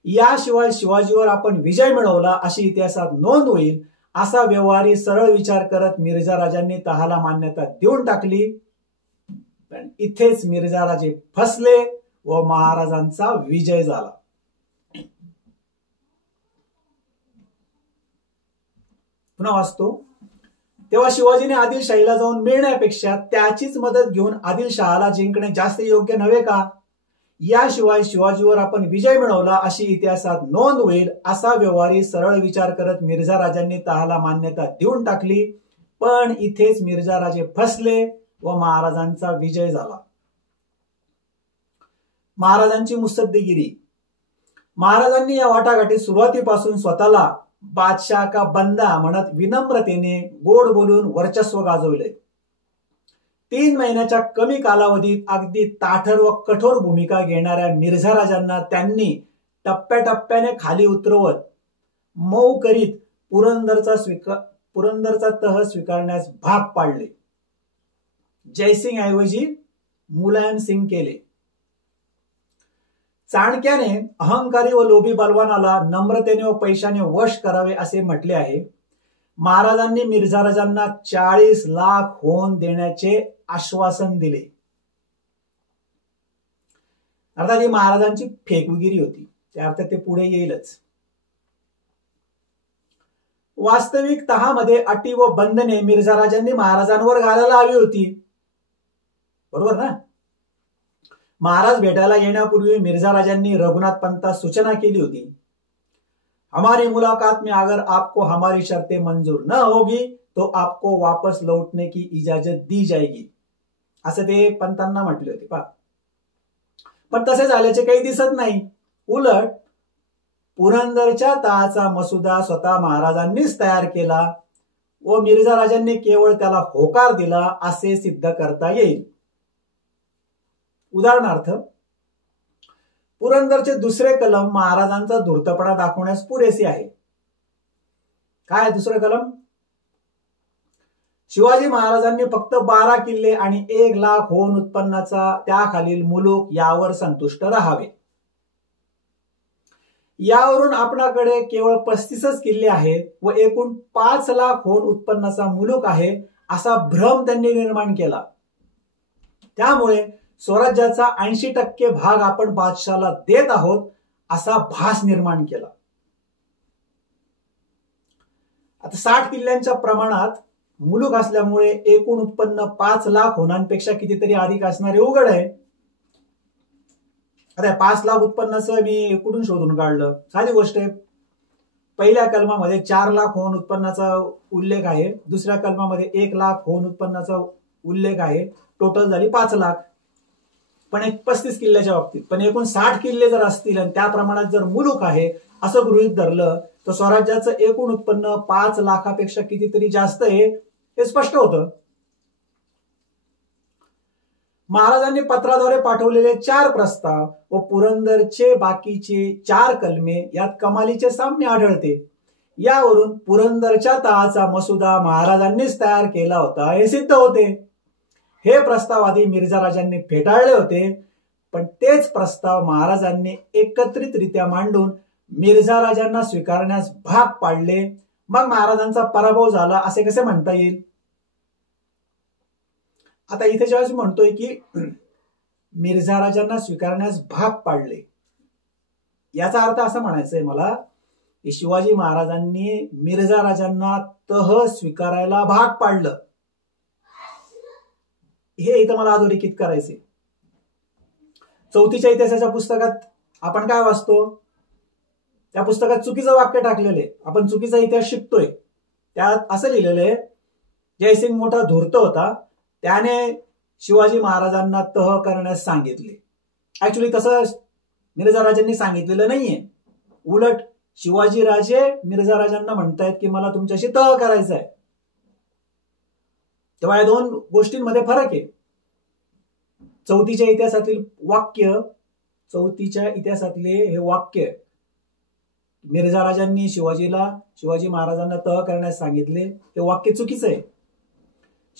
याशिवाय शिवाजीवर आपण विजय मिळवला अशी इतिहासात नोंद होईल असा व्यवहारी सरळ विचार करत मिर्झा राजांनी तहाला मान्यता देऊन टाकली. पण इथेच मिर्झा राजे फसले व महाराजांचा विजय झाला. पुन्हा वाचतो. तेव्हा शिवाजीने आदिलशाहीला जाऊन मिळण्यापेक्षा त्याचीच मदत घेऊन आदिलशहाला जिंकणे जास्त योग्य नव्हे का? याशिवाय शिवाजीवर आपण विजय मिळवला अशी इतिहासात नोंद होईल असा व्यवहारी सरळ विचार करत मिर्झा राजांनी तहाला मान्यता देऊन टाकली. पण इथेच मिर्झा राजे फसले व महाराजांचा विजय झाला. महाराजांची मुत्सद्देगिरी. महाराजांनी या वाटाघाटीत सुरुवातीपासून स्वतःला बादशाह का बंदा म्हणत विनम्रतेने गोड बोलून वर्चस्व गाजवले. 3 महिन्याच्या कमी कालावधीत अगदी ताठर व कठोर भूमिका घेणाऱ्या मिर्झा राजांना त्यांनी टप्प्याटप्प्याने खाली उतरवत मऊ करीत पुरंदरचा तह स्वीकारण्यास भाग पाडले. जयसिंग ऐवजी मुलायम सिंग केले. चाणक्याने अहंकारी व लोभी बलवानाला नम्रतेने व पैशाने वश करावे असे म्हटले आहे. महाराजांनी मिर्झा राजांना 40 लाख होऊन देण्याचे आश्वासन दिले. अर्थात ही महाराजांची फेकगिरी होती, त्या अर्थात ते पुढे येईलच. वास्तविक तहामध्ये अटी व बंधने मिर्झा राजांनी महाराजांवर घालायला हवी होती, बरोबर ना? महाराज भेटायला येण्यापूर्वी मिर्झा राजांनी रघुनाथ पंतास सूचना केली होती, हमारी मुलाकात में अगर आपको हमारी शर्तें मंजूर न होगी तो आपको वापस लौटने की इजाजत दी जाएगी, असं ते पंतांना म्हटले होते. पण तसे झाल्याचे काही दिसत नाही. उलट पुरंदरच्या तहाचा मसुदा स्वतः महाराजांनीच तयार केला व मिर्झा राजांनी केवळ त्याला होकार दिला असे सिद्ध करता येईल. उदाहरणार्थ, पुरंदरचे 2रे कलम महाराजांचा धूर्तपणा दाखवण्यास पुरेसे आहे. काय दुसरं कलम? शिवाजी महाराजांनी फक्त 12 किल्ले आणि 1 लाख होऊन उत्पन्नाचा त्याखालील मुलूक यावर संतुष्ट राहावे. यावरून आपणाकडे केवळ 35च किल्ले आहेत व एकूण 5 लाख होऊन उत्पन्नाचा मुलूक आहे असा भ्रम त्यांनी निर्माण केला. त्यामुळे स्वराज्याचा 80% भाग आपण बादशाहला देत आहोत असा भास निर्माण केला. आता 60 किल्ल्यांच्या प्रमाणात मुलूक असल्यामुळे एकूण उत्पन्न 5 लाख होण्यापेक्षा कितीतरी अधिक असणारे उघड आहे. आता 5 लाख उत्पन्नाचं मी कुठून शोधून काढलं? साधी गोष्ट आहे. पहिल्या कलमामध्ये 4 लाख होऊन उत्पन्नाचा उल्लेख आहे, दुसऱ्या कलमामध्ये 1 लाख होऊन उत्पन्नाचा उल्लेख आहे, टोटल झाली 5 लाख. पण 35 किल्ल्याच्या बाबतीत पण एकूण 60 किल्ले जर असतील आणि त्या प्रमाणात जर मुलूक आहे असं गृहीत धरलं तर स्वराज्याचं एकूण उत्पन्न 5 लाखापेक्षा कितीतरी जास्त आहे हे स्पष्ट होतं. महाराजांनी पत्राद्वारे पाठवलेले 4 प्रस्ताव व पुरंदरचे बाकीचे 4 कलमे यात कमालीचे साम्य आढळते. यावरून पुरंदरच्या तहाचा मसुदा महाराजांनीच तयार केला होता हे सिद्ध होते. हे प्रस्ताव आधी मिर्झा राजांनी फेटाळले होते, पण तेच प्रस्ताव महाराजांनी एकत्रितरित्या मांडून मिर्झा राजांना स्वीकारण्यास भाग पाडले. मग महाराजांचा पराभव झाला असे कसे म्हणता येईल? आता इथे जेव्हा म्हणतोय की मिर्झा राजांना स्वीकारण्यास भाग पाडले, याचा अर्थ असा म्हणायचा आहे मला की शिवाजी महाराजांनी मिर्झा राजांना तह स्वीकारायला भाग पाडलं हे इथं मला अधोरेखित करायचे. 4थीच्या इतिहासाच्या पुस्तकात आपण काय वाचतो? त्या पुस्तकात चुकीचं वाक्य टाकलेले, आपण चुकीचा इतिहास शिकतोय. त्यात असं लिहिलेलं आहे, जयसिंग मोठा धूर्त होता, त्याने शिवाजी महाराजांना तह करण्यास सांगितले. ऍक्च्युली तसं मिर्झा राजांनी सांगितलेलं नाहीये. उलट शिवाजी राजे मिर्झा राजांना म्हणतायत की मला तुमच्याशी तह करायचा आहे. तेव्हा या 2 गोष्टींमध्ये फरक आहे. 4थीच्या इतिहासातील वाक्य चौथीच्या इतिहासातले हे वाक्य, मिर्झा राजांनी शिवाजी महाराजांना तह करण्यास सांगितले, हे वाक्य चुकीचं आहे.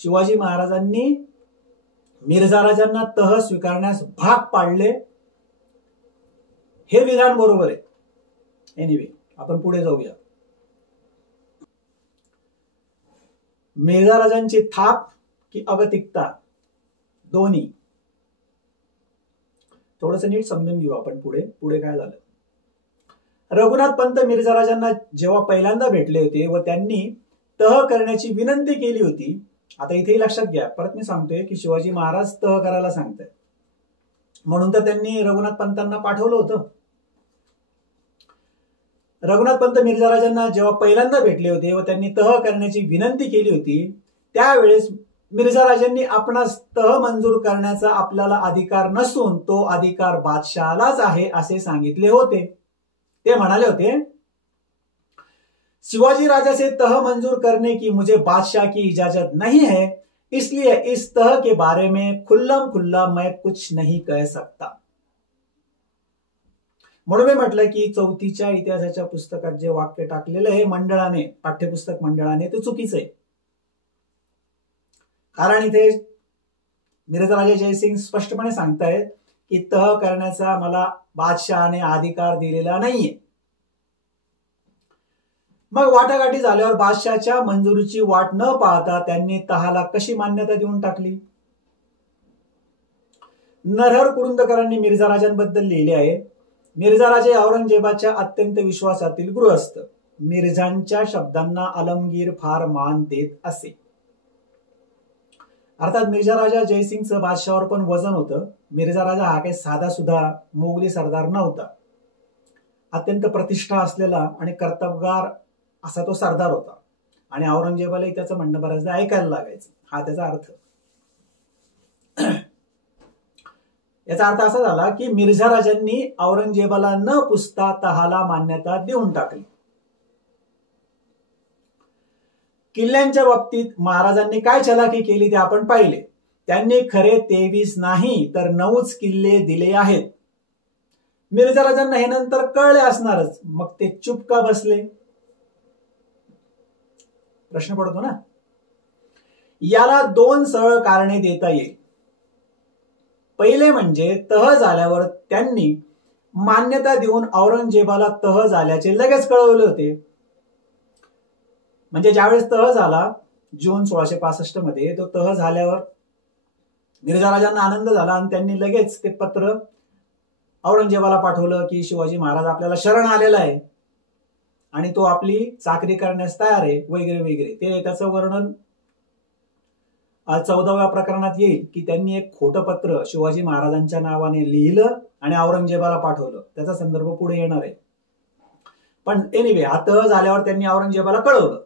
शिवाजी महाराजांनी मिर्झा राजांना तह स्वीकारण्यास भाग पाडले, हे विधान बरोबर आहे. एनिवे, आपण पुढे जाऊया. मिर्झा राजांची थाप की अगतिकता, दोन्ही थोडंसं नीट समजून घेऊ आपण. पुढे काय झालं. रघुनाथ पंत मिर्झा राजांना जेव्हा पहिल्यांदा भेटले होते व त्यांनी तह करण्याची विनंती केली होती. आता इथेही लक्षात घ्या, परत मी सांगतोय की शिवाजी महाराज तह करायला सांगतायत, म्हणून तर त्यांनी रघुनाथ पंतांना पाठवलं होतं. रघुनाथ पंत मिर्झा राजांना जेव्हा पहिल्यांदा भेटले होते व त्यांनी तह करण्याची विनंती केली होती, त्यावेळेस मिर्झा राजांनी आपणास तह मंजूर करण्याचा आपल्याला अधिकार नसून तो अधिकार बादशाहलाच आहे असे सांगितले होते. ते म्हणाले होते, शिवाजी राजा से तह मंजूर करने की मुझे बादशाह की इजाजत नहीं है, इसलिए इस तह के बारे में खुल्लम खुल्ला मैं कुछ नहीं कह सकता. म्हणून मी म्हटलं की चौथीच्या इतिहासाच्या पुस्तकात जे वाक्य टाकलेलं आहे मंडळाने, पाठ्यपुस्तक मंडळाने, ते चुकीचं आहे. कारण इथे मिर्झा राजा जयसिंग स्पष्टपणे सांगतायत की तह करण्याचा मला बादशहाने अधिकार दिलेला नाहीये. मग वाटाघाटी झाल्यावर बादशाहच्या मंजुरीची वाट न पाहता त्यांनी तहाला कशी मान्यता देऊन टाकली. नरहर कुरुंदकरांनी मिर्झा राजांबद्दल लिहिले आहे, मिर्झा राजे औरंगजेबाच्या अत्यंत विश्वासातील गृहस्थ. मिर्झांच्या शब्दांना आलमगीर फार मान देत असे. अर्थात मिर्झा राजा जयसिंगचं बादशाहवर पण वजन होतं. मिर्झा राजा हा काही साधा सुद्धा मोगली सरदार नव्हता. अत्यंत प्रतिष्ठा असलेला आणि कर्तबगार असा तो सरदार होता. आणि औरंगजेबालाही त्याचं म्हणणं बऱ्याचदा ऐकायला लागायचं. हा त्याचा अर्थ. याचा अर्थ असा झाला की मिर्झा राजांनी औरंगजेबाला न पुसता तहाला मान्यता देऊन टाकली. किल्ल्यांच्या बाबतीत महाराजांनी काय चलाकी केली ते आपण पाहिले. त्यांनी खरे 23 नाही तर 9च किल्ले दिले आहेत. मिर्झा राजांना हे नंतर कळले असणारच, मग ते चुप का बसले, प्रश्न पडतो ना. याला 2 सरळ कारणे देता येईल. पहिले म्हणजे तह झाल्यावर त्यांनी मान्यता देऊन औरंगजेबाला तह झाल्याचे लगेच कळवले होते. म्हणजे ज्यावेळेस तह झाला जून 1665 मध्ये, तो तह झाल्यावर मिर्झा राजांना आनंद झाला आणि त्यांनी लगेच ते पत्र औरंगजेबाला पाठवलं की शिवाजी महाराज आपल्याला शरण आलेला आहे आणि तो आपली चाकरी करण्यास तयार आहे वगैरे वगैरे. ते त्याचं वर्णन 14व्या प्रकरणात येईल की त्यांनी एक खोटं पत्र शिवाजी महाराजांच्या नावाने लिहिलं आणि औरंगजेबाला पाठवलं. त्याचा संदर्भ पुढे येणार आहे. पण एनिवे, हा तह झाल्यावर त्यांनी औरंगजेबाला कळवलं.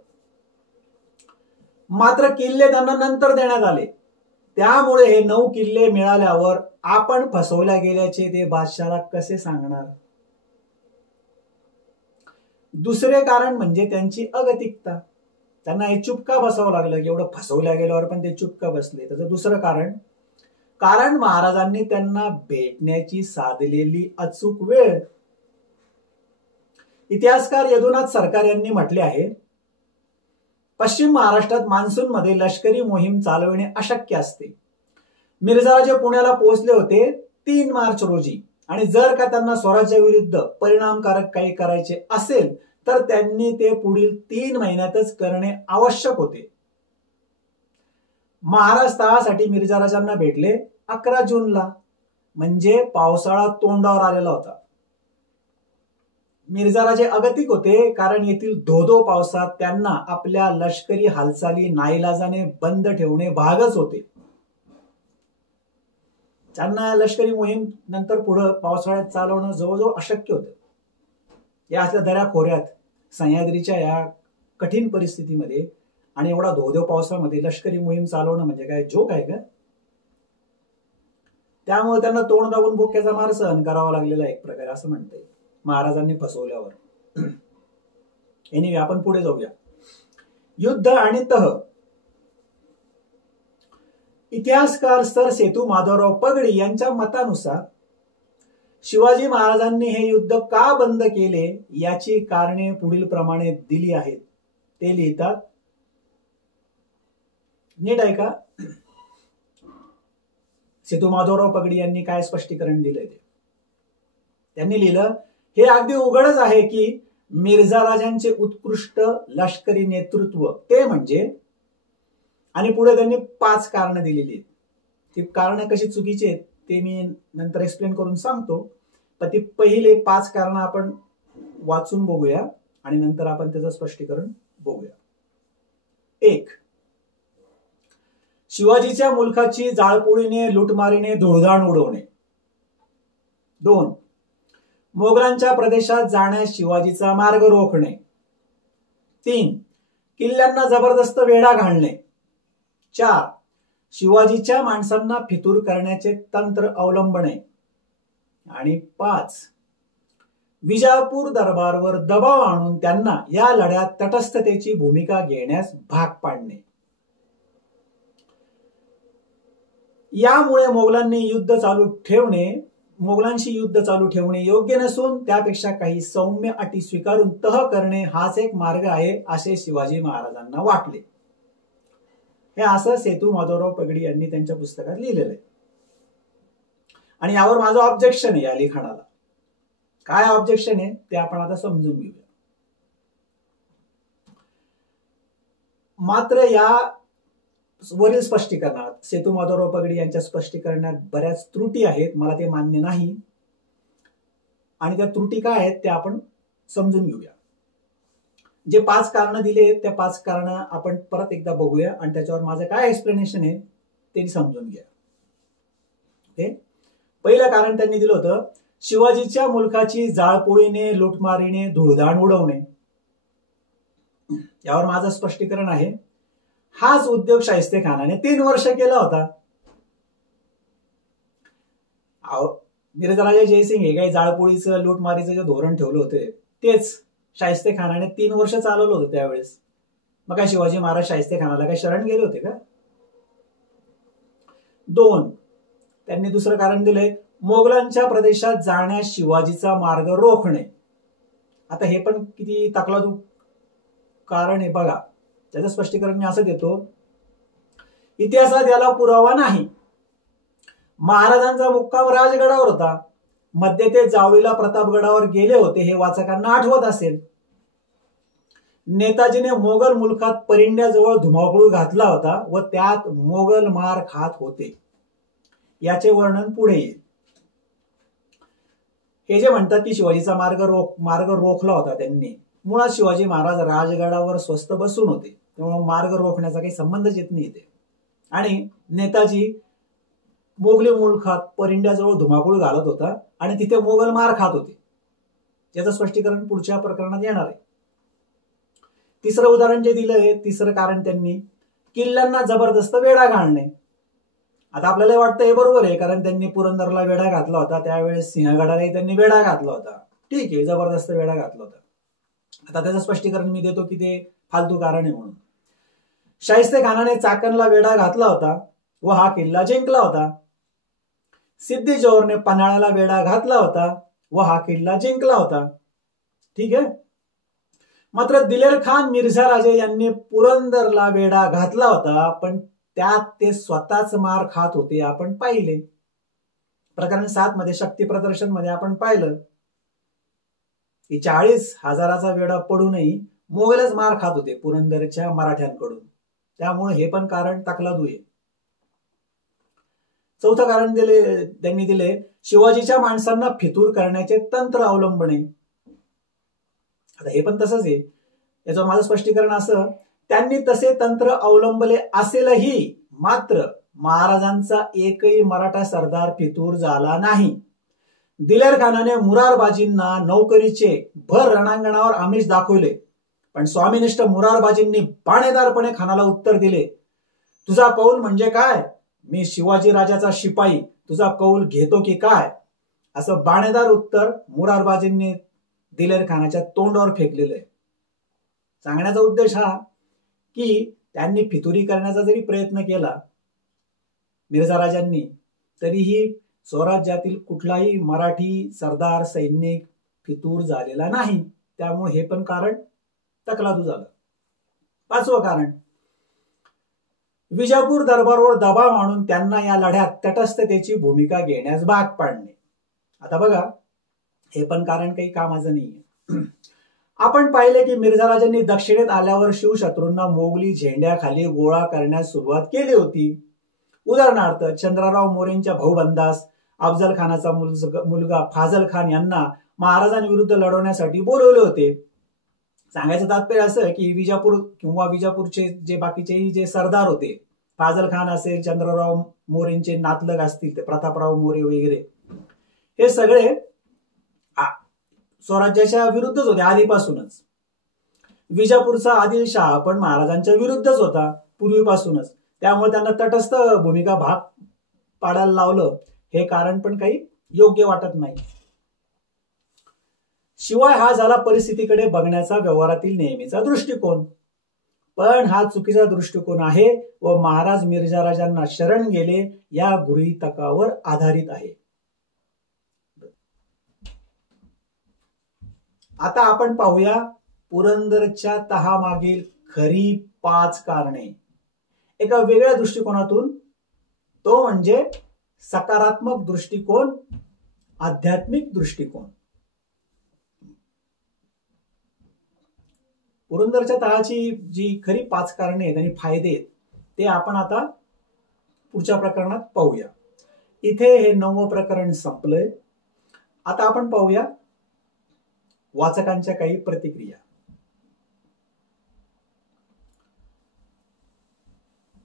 मात्र किल्ले त्यांना नंतर देण्यात आले. त्यामुळे हे 9 किल्ले मिळाल्यावर आपण फसवल्या गेल्याचे ते बादशाहला कसे सांगणार. दुसरे कारण म्हणजे त्यांची अगतिकता. त्यांना हे चुप का बसावं लागलं की एवढं फसवल्या गेल्यावर पण ते चुप का बसले. त्याचं दुसरं कारण महाराजांनी त्यांना भेटण्याची साधलेली अचूक वेळ. इतिहासकार यदुनाथ सरकार यांनी म्हटले आहे, पश्चिम महाराष्ट्रात मान्सून मध्ये लष्करी मोहीम चालविणे अशक्य असते. मिर्झा राजे पुण्याला पोहोचले होते 3 मार्च रोजी आणि जर का त्यांना स्वराज्याविरुद्ध परिणामकारक काही करायचे असेल तर त्यांनी ते पुढील 3 महिन्यातच करणे आवश्यक होते. महाराज तहासाठी मिर्झा राजांना भेटले 11 जूनला, म्हणजे पावसाळा तोंडावर आलेला होता. मिर्झा राजे अगतिक होते कारण येथील धोधो पावसात त्यांना आपल्या लष्करी हालचाली नाईलाजाने बंद ठेवणे भागच होते. त्यांना लष्करी मोहीम नंतर पुढे पावसाळ्यात चालवणं जवळजवळ अशक्य होतं. या असल्या दऱ्या खोऱ्यात सह्याद्रीच्या या कठीण परिस्थितीमध्ये आणि एवढा धोधो पावसामध्ये लष्करी मोहीम चालवणं म्हणजे काय जोक आहे का. त्यामुळे त्यांना तोंड दाबून बुक्क्याचा मार सहन करावा लागलेला एक प्रकारे असं म्हणते महाराजांनी फसवल्यावर. एनिवे, आपण पुढे जाऊया. युद्ध आणि तह. इतिहासकार सर सेतू माधवराव पगडी यांच्या मतानुसार शिवाजी महाराजांनी हे युद्ध का बंद केले याची कारणे पुढील प्रमाणे दिली आहेत. ते लिहितात, नीट ऐका. सेतू माधवराव पगडी यांनी काय स्पष्टीकरण दिलंय ते. त्यांनी लिहिलं, हे अगदी उघडच आहे की मिर्झा राजांचे उत्कृष्ट लष्करी नेतृत्व ते म्हणजे, आणि पुढे त्यांनी 5 कारणं दिलेली आहेत. ती कारणं कशी चुकीची आहेत ते मी नंतर एक्सप्लेन करून सांगतो. पण ती पहिले 5 कारणं आपण वाचून बघूया आणि नंतर आपण त्याचं स्पष्टीकरण बघूया. 1. शिवाजीच्या मुलखाची जाळपोळीने लुटमारीने धुळधाण उडवणे. 2. मोगलांच्या प्रदेशात जाण्यास शिवाजीचा मार्ग रोखणे. 3. किल्ल्यांना जबरदस्त वेढा घालणे. 4. शिवाजीच्या माणसांना फितूर करण्याचे तंत्र अवलंबणे. आणि 5. विजापूर दरबारवर दबाव आणून त्यांना या लढ्यात तटस्थतेची भूमिका घेण्यास भाग पाडणे. यामुळे मोगलांशी युद्ध चालू ठेवणे योग्य नसून त्यापेक्षा काही सौम्य अटी स्वीकारून तह करणे हाच एक मार्ग आहे असे शिवाजी महाराजांना वाटले. हे असं सेतू माधवराव पगडी यांनी त्यांच्या पुस्तकात लिहिलेलं आहे. आणि यावर माझं ऑब्जेक्शन आहे या लिखाणाला. काय ऑब्जेक्शन आहे ते आपण आता समजून घेऊया. मात्र या वरील स्पष्टीकरणात सेतू माधवराव पगडी यांच्या स्पष्टीकरणात बऱ्याच त्रुटी आहेत. मला ते मान्य नाही. आणि त्या त्रुटी काय आहेत ते आपण समजून घेऊया. जे 5 कारणं दिले त्या 5 कारणं आपण परत एकदा बघूया आणि त्याच्यावर माझं काय एक्सप्लेनेशन आहे ते समजून घ्या. ओके. पहिलं कारण त्यांनी दिलं होतं, शिवाजीच्या मुलखाची जाळपोळीने लुटमारीने धुळधाण उडवणे. यावर माझं स्पष्टीकरण आहे, हाच उद्योग शाहिस्ते खानाने 3 वर्ष केला होता. मिर्झा जयसिंग हे काही जाळपोळीचं लुटमारीचं जे धोरण ठेवलं होतं तेच शाहिस्ते खानाने 3 वर्ष चालवलं होतं त्यावेळेस. मग काय शिवाजी महाराज शाहिस्ते खानाला काय शरण गेले होते का? 2. त्यांनी दुसरं कारण दिलंय, मोगलांच्या प्रदेशात जाण्यास शिवाजीचा मार्ग रोखणे. आता हे पण किती तकलादू कारण आहे बघा. त्याचं स्पष्टीकरण मी असं देतो, इतिहासात याला पुरावा नाही. महाराजांचा मुक्काम राजगडावर होता. मध्ये ते जावळीला प्रतापगडावर गेले होते हे वाचकांना आठवत असेल. नेताजीने मोगल मुलखात परिंड्याजवळ धुमाकूळ घातला होता व त्यात मोगल मार खात होते. याचे वर्णन पुढे येईल. हे जे म्हणतात की शिवाजीचा मार्ग रोखला होता त्यांनी, मुळात शिवाजी महाराज राजगडावर स्वस्थ बसून होते, त्यामुळे मार्ग रोखण्याचा काही संबंधच येत नाही इथे. आणि नेताजी मोगली मुलखात परिंड्याजवळ धुमाकूळ घालत होता आणि तिथे मोगल मार खात होते. याचं स्पष्टीकरण पुढच्या प्रकरणात येणार आहे. तिसरं उदाहरण जे दिलंय, तिसरं कारण त्यांनी किल्ल्यांना जबरदस्त वेढा घालणे. आता आपल्याला वाटतं हे बरोबर आहे, कारण त्यांनी पुरंदरला वेढा घातला होता, त्यावेळेस सिंहगडालाही त्यांनी वेढा घातला होता. ठीक आहे, जबरदस्त वेढा घातला होता. आता त्याचं स्पष्टीकरण मी देतो की ते फालतू कारण आहे म्हणून. शाहिस्ते खानाने चाकणला वेढा घातला होता व हा किल्ला जिंकला होता. सिद्दी जोहरने पन्हाळ्याला वेढा घातला होता व हा किल्ला जिंकला होता. ठीक आहे. मात्र दिलेर खान मिर्झा राजे यांनी पुरंदरला वेढा घातला होता, पण त्यात ते स्वतःच मार खात होते आपण पाहिले. प्रकरण 7 मध्ये शक्ती प्रदर्शन मध्ये आपण पाहिलं की 40,000चा वेढा पडूनही मोगलच मार खात होते पुरंदरच्या मराठ्यांकडून. त्यामुळे हे पण कारण तकलादू आहे. चौथं कारण त्यांनी दिले, शिवाजीच्या माणसांना फितूर करण्याचे तंत्र अवलंबणे. आता हे पण तसंच आहे. याचं माझं स्पष्टीकरण असं, त्यांनी तसे तंत्र अवलंबले असेलही मात्र महाराजांचा एकही मराठा सरदार फितूर झाला नाही. दिलेर खानाने मुरारबाजींना नौकरीचे भर रणांगणावर आमिष दाखवले, पण स्वामिनिष्ठ मुरारबाजींनी बाणेदारपणे खानाला उत्तर दिले, तुझा कौल म्हणजे काय? मी शिवाजी राजाचा शिपाई, तुझा कौल घेतो की काय? असं बाणेदार उत्तर मुरारबाजींनी दिलेर खानाच्या तोंडावर फेकलेलं आहे. सांगण्याचा उद्देश हा की त्यांनी फितुरी करण्याचा जरी प्रयत्न केला मिर्झा राजांनी, तरीही स्वराज्यातील कुठलाही मराठी सरदार सैनिक फितूर झालेला नाही, त्यामुळे हे पण कारण तकलादू झालं. 5वं कारण, विजापूर दरबारावर दबाव आणून त्यांना या लढ्यात तटस्थतेची भूमिका घेण्यास भाग पाडणे. आता बघा, हे पण कारण काही कामाचं नाहीये. आपण पाहिले की मिर्झा राजांनी दक्षिणेत आल्यावर शिवशत्रूंना मोगली झेंड्याखाली गोळा करण्यास सुरुवात केली होती. उदाहरणार्थ, चंद्रराव मोरेंच्या भाऊबंदास अफजल खानाचा मुलगा फाजल खान यांना महाराजांविरुद्ध लढवण्यासाठी बोलवले होते. सांगायचं तात्पर्य असं की विजापूर किंवा विजापूरचे जे बाकीचेही जे सरदार होते, फाजल खान असेल, चंद्रराव मोरेंचे नातलग असतील ते प्रतापराव मोरे वगैरे, हे सगळे स्वराज्याच्या विरुद्धच होते आधीपासूनच. विजापूरचा आदिलशाह पण महाराजांच्या विरुद्धच होता पूर्वीपासूनच, त्यामुळे त्यांना तटस्थ भूमिका भाग पाडायला लावलं, हे कारण पण काही योग्य वाटत नाही. शिवाय हा झाला परिस्थितीकडे बघण्याचा व्यवहारातील नेहमीचा दृष्टिकोन. पण हा चुकीचा दृष्टिकोन आहे व महाराज मिर्झा राजांना शरण गेले या गृहीतकावर आधारित आहे. आता आपण पाहूया पुरंदरच्या तहामागील खरी 5 कारणे एका वेगळ्या दृष्टिकोनातून, तो म्हणजे सकारात्मक दृष्टिकोन, आध्यात्मिक दृष्टिकोन. पुरंदरच्या तहाची जी खरी 5 कारणे आहेत आणि फायदे आहेत ते आपण आता पुढच्या प्रकरणात पाहूया. इथे हे 9वं प्रकरण संपलंय. आता आपण पाहूया वाचकांच्या काही प्रतिक्रिया.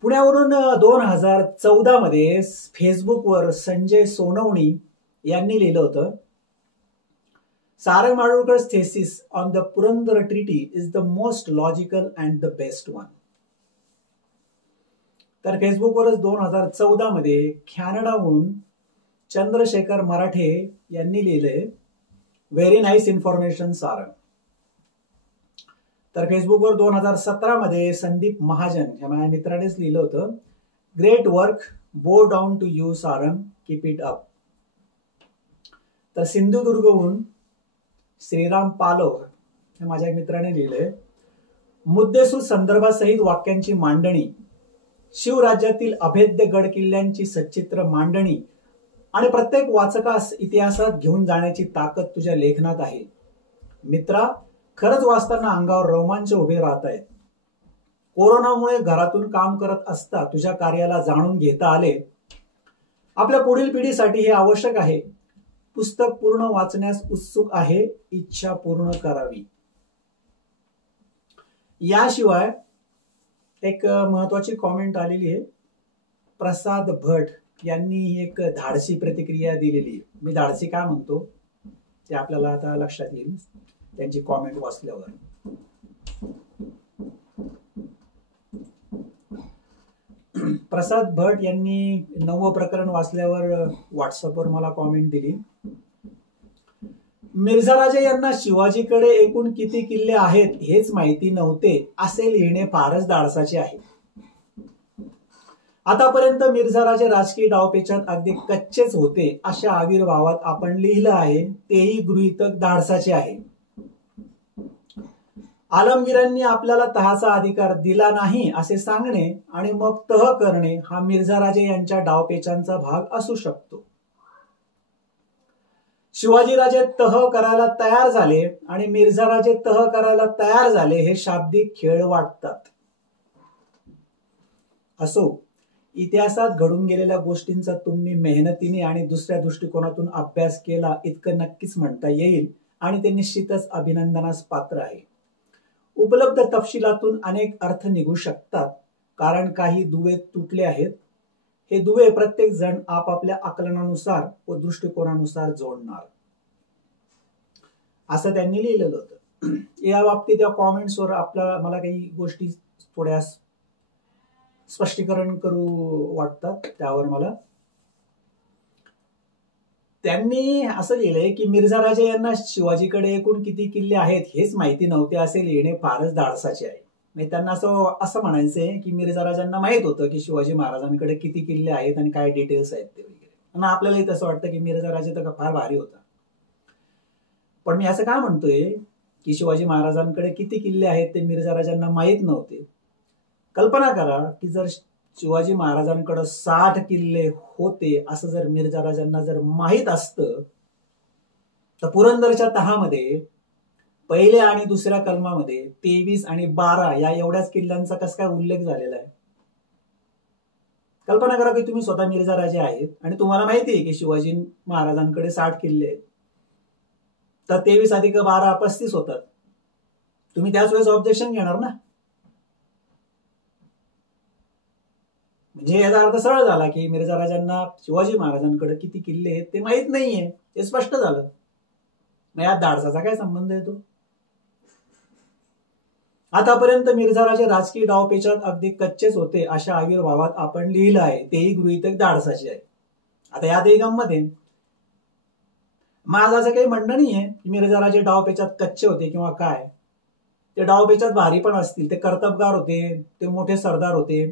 पुण्यावरून 2014 मध्ये फेसबुकवर संजय सोनवणी यांनी लिहिलं होतं, Sarang माडगूळकर's thesis on the Purandar Treaty is the most logical and the best one. तर फेसबुकवरच 2014 मध्ये कॅनडाहून चंद्रशेखर मराठे यांनी लिहिलंय, व्हेरी नाईस इन्फॉर्मेशन सारंग. तर फेसबुकवर 2017 मध्ये संदीप महाजन या माझ्या मित्रानेच लिहिलं होतं, great work, bow down to you Sarang, keep it up. तर सिंधुदुर्गहून श्रीराम पालव हे माझ्या एक मित्राने लिहिलंय, मुद्देसूद संदर्भासहित वाक्यांची मांडणी, शिवराज्यातील अभेद्य गड किल्ल्यांची सच्चित्र मांडणी आणि प्रत्येक वाचकास इतिहासात घेऊन जाण्याची ताकद तुझ्या लेखनात आहे. मित्रा, खरंच वाचताना अंगावर रोमांच उभे राहत आहेत. कोरोनामुळे घरातून काम करत असता तुझ्या कार्याला जाणून घेता आले. आपल्या पुढील पिढीसाठी हे आवश्यक आहे. पुस्तक पूर्ण वाचण्यास उत्सुक आहे, इच्छा पूर्ण करावी. याशिवाय एक महत्वाची कॉमेंट आलेली आहे, प्रसाद भट यांनी एक धाडसी प्रतिक्रिया दिलेली आहे. मी धाडसी काय म्हणतो ते आपल्याला आता लक्षात येईल त्यांची कॉमेंट वाचल्यावर. प्रसाद भट यांनी 9वं प्रकरण वाचल्यावर व्हॉट्सअपवर मला कॉमेंट दिली, मिर्झा राजा यांना शिवाजीकडे एकूण किती किल्ले आहेत हेच माहिती नव्हते असे लिहिणे फारच धाडसाचे आहे. आतापर्यंत मिर्झा राजे राजकीय डावपेचात अगदी कच्चेच होते अशा आविर्भावात आपण लिहिलं आहे, तेही गृहीतक धाडसाचे आहे. आलमगीरांनी आपल्याला तहाचा अधिकार दिला नाही असे सांगणे आणि मग तह करणे हा मिर्झा राजे यांच्या डावपेचांचा भाग असू शकतो. शिवाजीराजे तह करायला तयार झाले आणि मिर्झा राजे तह करायला तयार झाले हे शाब्दिक खेळ वाटतात. असो, इतिहासात घडून गेलेल्या गोष्टींचा तुम्ही मेहनतीने आणि दुसऱ्या दृष्टिकोनातून अभ्यास केला इतकं नक्कीच म्हणता येईल आणि ते निश्चितच अभिनंदनास पात्र आहे. उपलब्ध तपशिलातून अनेक अर्थ निघू शकतात, कारण काही दुवे तुटले आहेत. हे दुवे प्रत्येक जण आपापल्या आकलनानुसार व दृष्टिकोनानुसार जोडणार, असं त्यांनी लिहिलेलं होतं. या बाबतीत या कॉमेंट्सवर मला काही गोष्टी थोड्या स्पष्टीकरण करू वाटतात. त्यावर मला त्यांनी असं लिहिलंय की मिर्झा राजे यांना शिवाजीकडे एकूण किती किल्ले आहेत हेच माहिती नव्हते असे लिहिणे फारच धाडसाचे आहे. म्हणजे त्यांना असं म्हणायचंय की मिर्झा राजांना माहित होतं की शिवाजी महाराजांकडे किती किल्ले आहेत आणि काय डिटेल्स आहेत ते वगैरे. आणि आपल्यालाही तसं वाटतं की मिर्झा राजे तर फार भारी होता. पण मी असं काय म्हणतोय की शिवाजी महाराजांकडे किती किल्ले आहेत ते मिर्झा राजांना माहीत नव्हते. कल्पना करा की जर शिवाजी महाराजांकडे 60 किल्ले होते असं जर मिर्झा राजांना जर माहीत असतं तर पुरंदरच्या तहामध्ये पहिल्या आणि दुसऱ्या कलमामध्ये 23 आणि 12 या एवढ्याच किल्ल्यांचा कस काय उल्लेख झालेला आहे. कल्पना करा की तुम्ही स्वतः मिर्झा राजे आहेत आणि तुम्हाला माहिती आहे की शिवाजी महाराजांकडे 60 किल्ले आहेत, तर 23 अधिक 12 35 होतात. तुम्ही त्याच वेळेस ऑब्जेक्शन घेणार ना. म्हणजे याचा अर्थ सरळ झाला की मिर्झा राजांना शिवाजी महाराजांकडे किती किल्ले आहेत ते माहित नाहीये, हे स्पष्ट झालं. मग यात धाडसाचा काय संबंध येतो. आतापर्यंत मिर्झा राजे राजकीय डावपेचात अगदी कच्चेच होते अशा आविर्भावात आपण लिहिलं आहे, तेही गृहीतक धाडसाचे आहे. आता यातही गंमत आहे. माझं असं काही म्हणणं नाहीये की मिर्झा राजे डावपेचात कच्चे होते किंवा काय. ते डावपेचात भारी पण असतील, ते कर्तबगार होते, ते मोठे सरदार होते,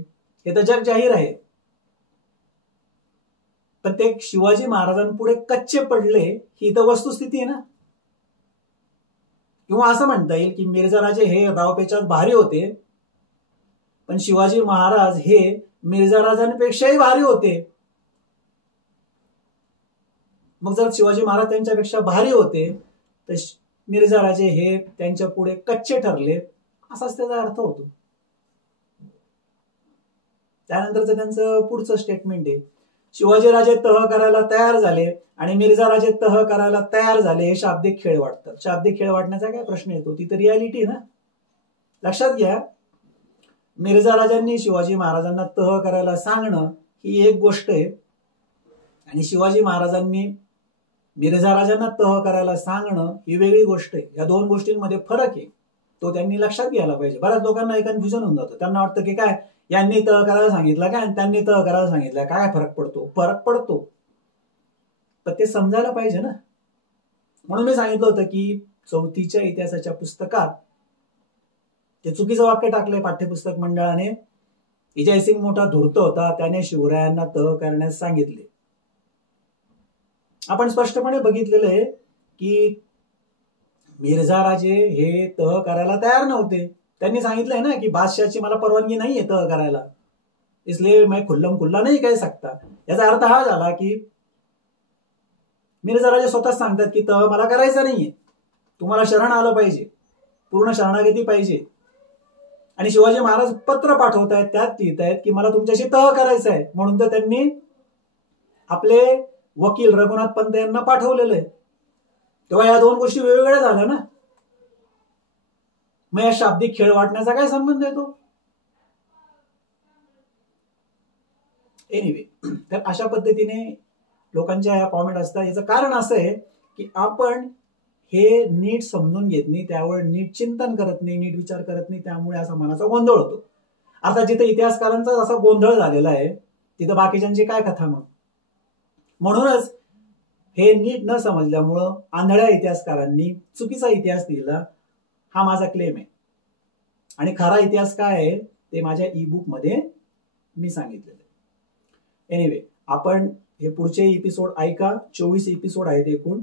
हे तर जग जाहीर आहे. पण ते शिवाजी महाराजांपुढे कच्चे पडले ही तर वस्तुस्थिती आहे ना. किंवा असं म्हणता येईल की मिर्झा राजे हे डावपेचात भारी होते पण शिवाजी महाराज हे मिर्झा राजांपेक्षाही भारी होते. मग जर शिवाजी महाराज त्यांच्यापेक्षा भारी होते तर मिर्झा राजे हे त्यांच्या पुढे कच्चे ठरले असाच त्याचा अर्थ होतो. त्यानंतरचं त्यांचं पुढचं स्टेटमेंट आहे, शिवाजी राजे तह करायला तयार झाले आणि मिर्झा राजे तह करायला तयार झाले. हे शाब्दिक खेळ वाटतात. शाब्दिक खेळ वाटण्याचा काय प्रश्न येतो, ती तर रियालिटी ना. लक्षात घ्या, मिर्झा राजांनी शिवाजी महाराजांना तह करायला सांगणं ही एक गोष्ट आहे आणि शिवाजी महाराजांनी मिर्झा राजांना तह करायला सांगणं ही वेगळी गोष्ट आहे. या दोन गोष्टींमध्ये फरक आहे, तो त्यांनी लक्षात घ्यायला पाहिजे. बऱ्याच लोकांना हे कन्फ्युजन होऊन जातं. त्यांना वाटतं की काय यांनी तह करायला सांगितलं काय आणि त्यांनी तह करायला सांगितलं काय फरक पडतो. फरक पडतो पण ते समजायला पाहिजे ना. म्हणून मी सांगितलं होतं की 4थीच्या इतिहासाच्या पुस्तकात ते चुकीचं वाक्य टाकलंय पाठ्यपुस्तक मंडळाने. विजयसिंग मोठा धूर्त होता, त्याने शिवरायांना तह करण्यास सांगितले. आपण स्पष्टपणे बघितलेलं आहे की मिर्झा राजे हे तह करायला तयार नव्हते. त्यांनी सांगितलंय ना की बादशाहची मला परवानगी नाहीये तह करायला, इसलिए मैं खुल्लम खुल्ला नहीं कह सकता. याचा अर्थ हा झाला की मिर्झा राजे स्वतःच सांगतात की तह मला करायचा नाहीये, तुम्हाला शरण आलं पाहिजे, पूर्ण शरणागती पाहिजे. आणि शिवाजी महाराज पत्र पाठवतायत, त्यात लिहितायत की मला तुमच्याशी तह करायचं आहे. म्हणून तर त्यांनी आपले वकील रघुनाथ पंत यांना पाठवलेलं आहे. तेव्हा या दोन गोष्टी वेगवेगळ्या झाल्या ना. मग या शाब्दिक खेळ वाटण्याचा काय संबंध येतो. एनिवे, तर अशा पद्धतीने लोकांच्या या कॉमेंट असतात. याचं कारण असं आहे की आपण हे नीट समजून घेत नाही, त्यावर नीट चिंतन करत नाही, नीट विचार करत नाही, त्यामुळे असा मनाचा गोंधळ होतो. अर्थात जिथे इतिहासकारांचा असा गोंधळ झालेला आहे तिथं बाकीच्यांची काय कथा. मग म्हणूनच हे नीट न समजल्यामुळं आंधळ्या इतिहासकारांनी चुकीचा इतिहास लिहिला, हा माझा क्लेम आहे. आणि खरा इतिहास काय आहे ते माझ्या ई बुक मध्ये मी सांगितलेलं आहे. एनिवे, आपण हे पुढचे एपिसोड ऐका. 24 एपिसोड आहेत एकूण.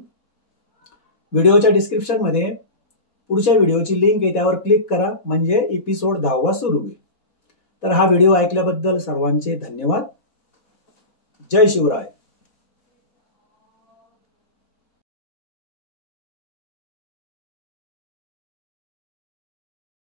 व्हिडिओच्या डिस्क्रिप्शन मध्ये पुढच्या व्हिडिओची लिंक आहे, त्यावर क्लिक करा म्हणजे एपिसोड 10वा सुरू होईल. तर हा व्हिडिओ ऐकल्याबद्दल सर्वांचे धन्यवाद. जय शिवराय.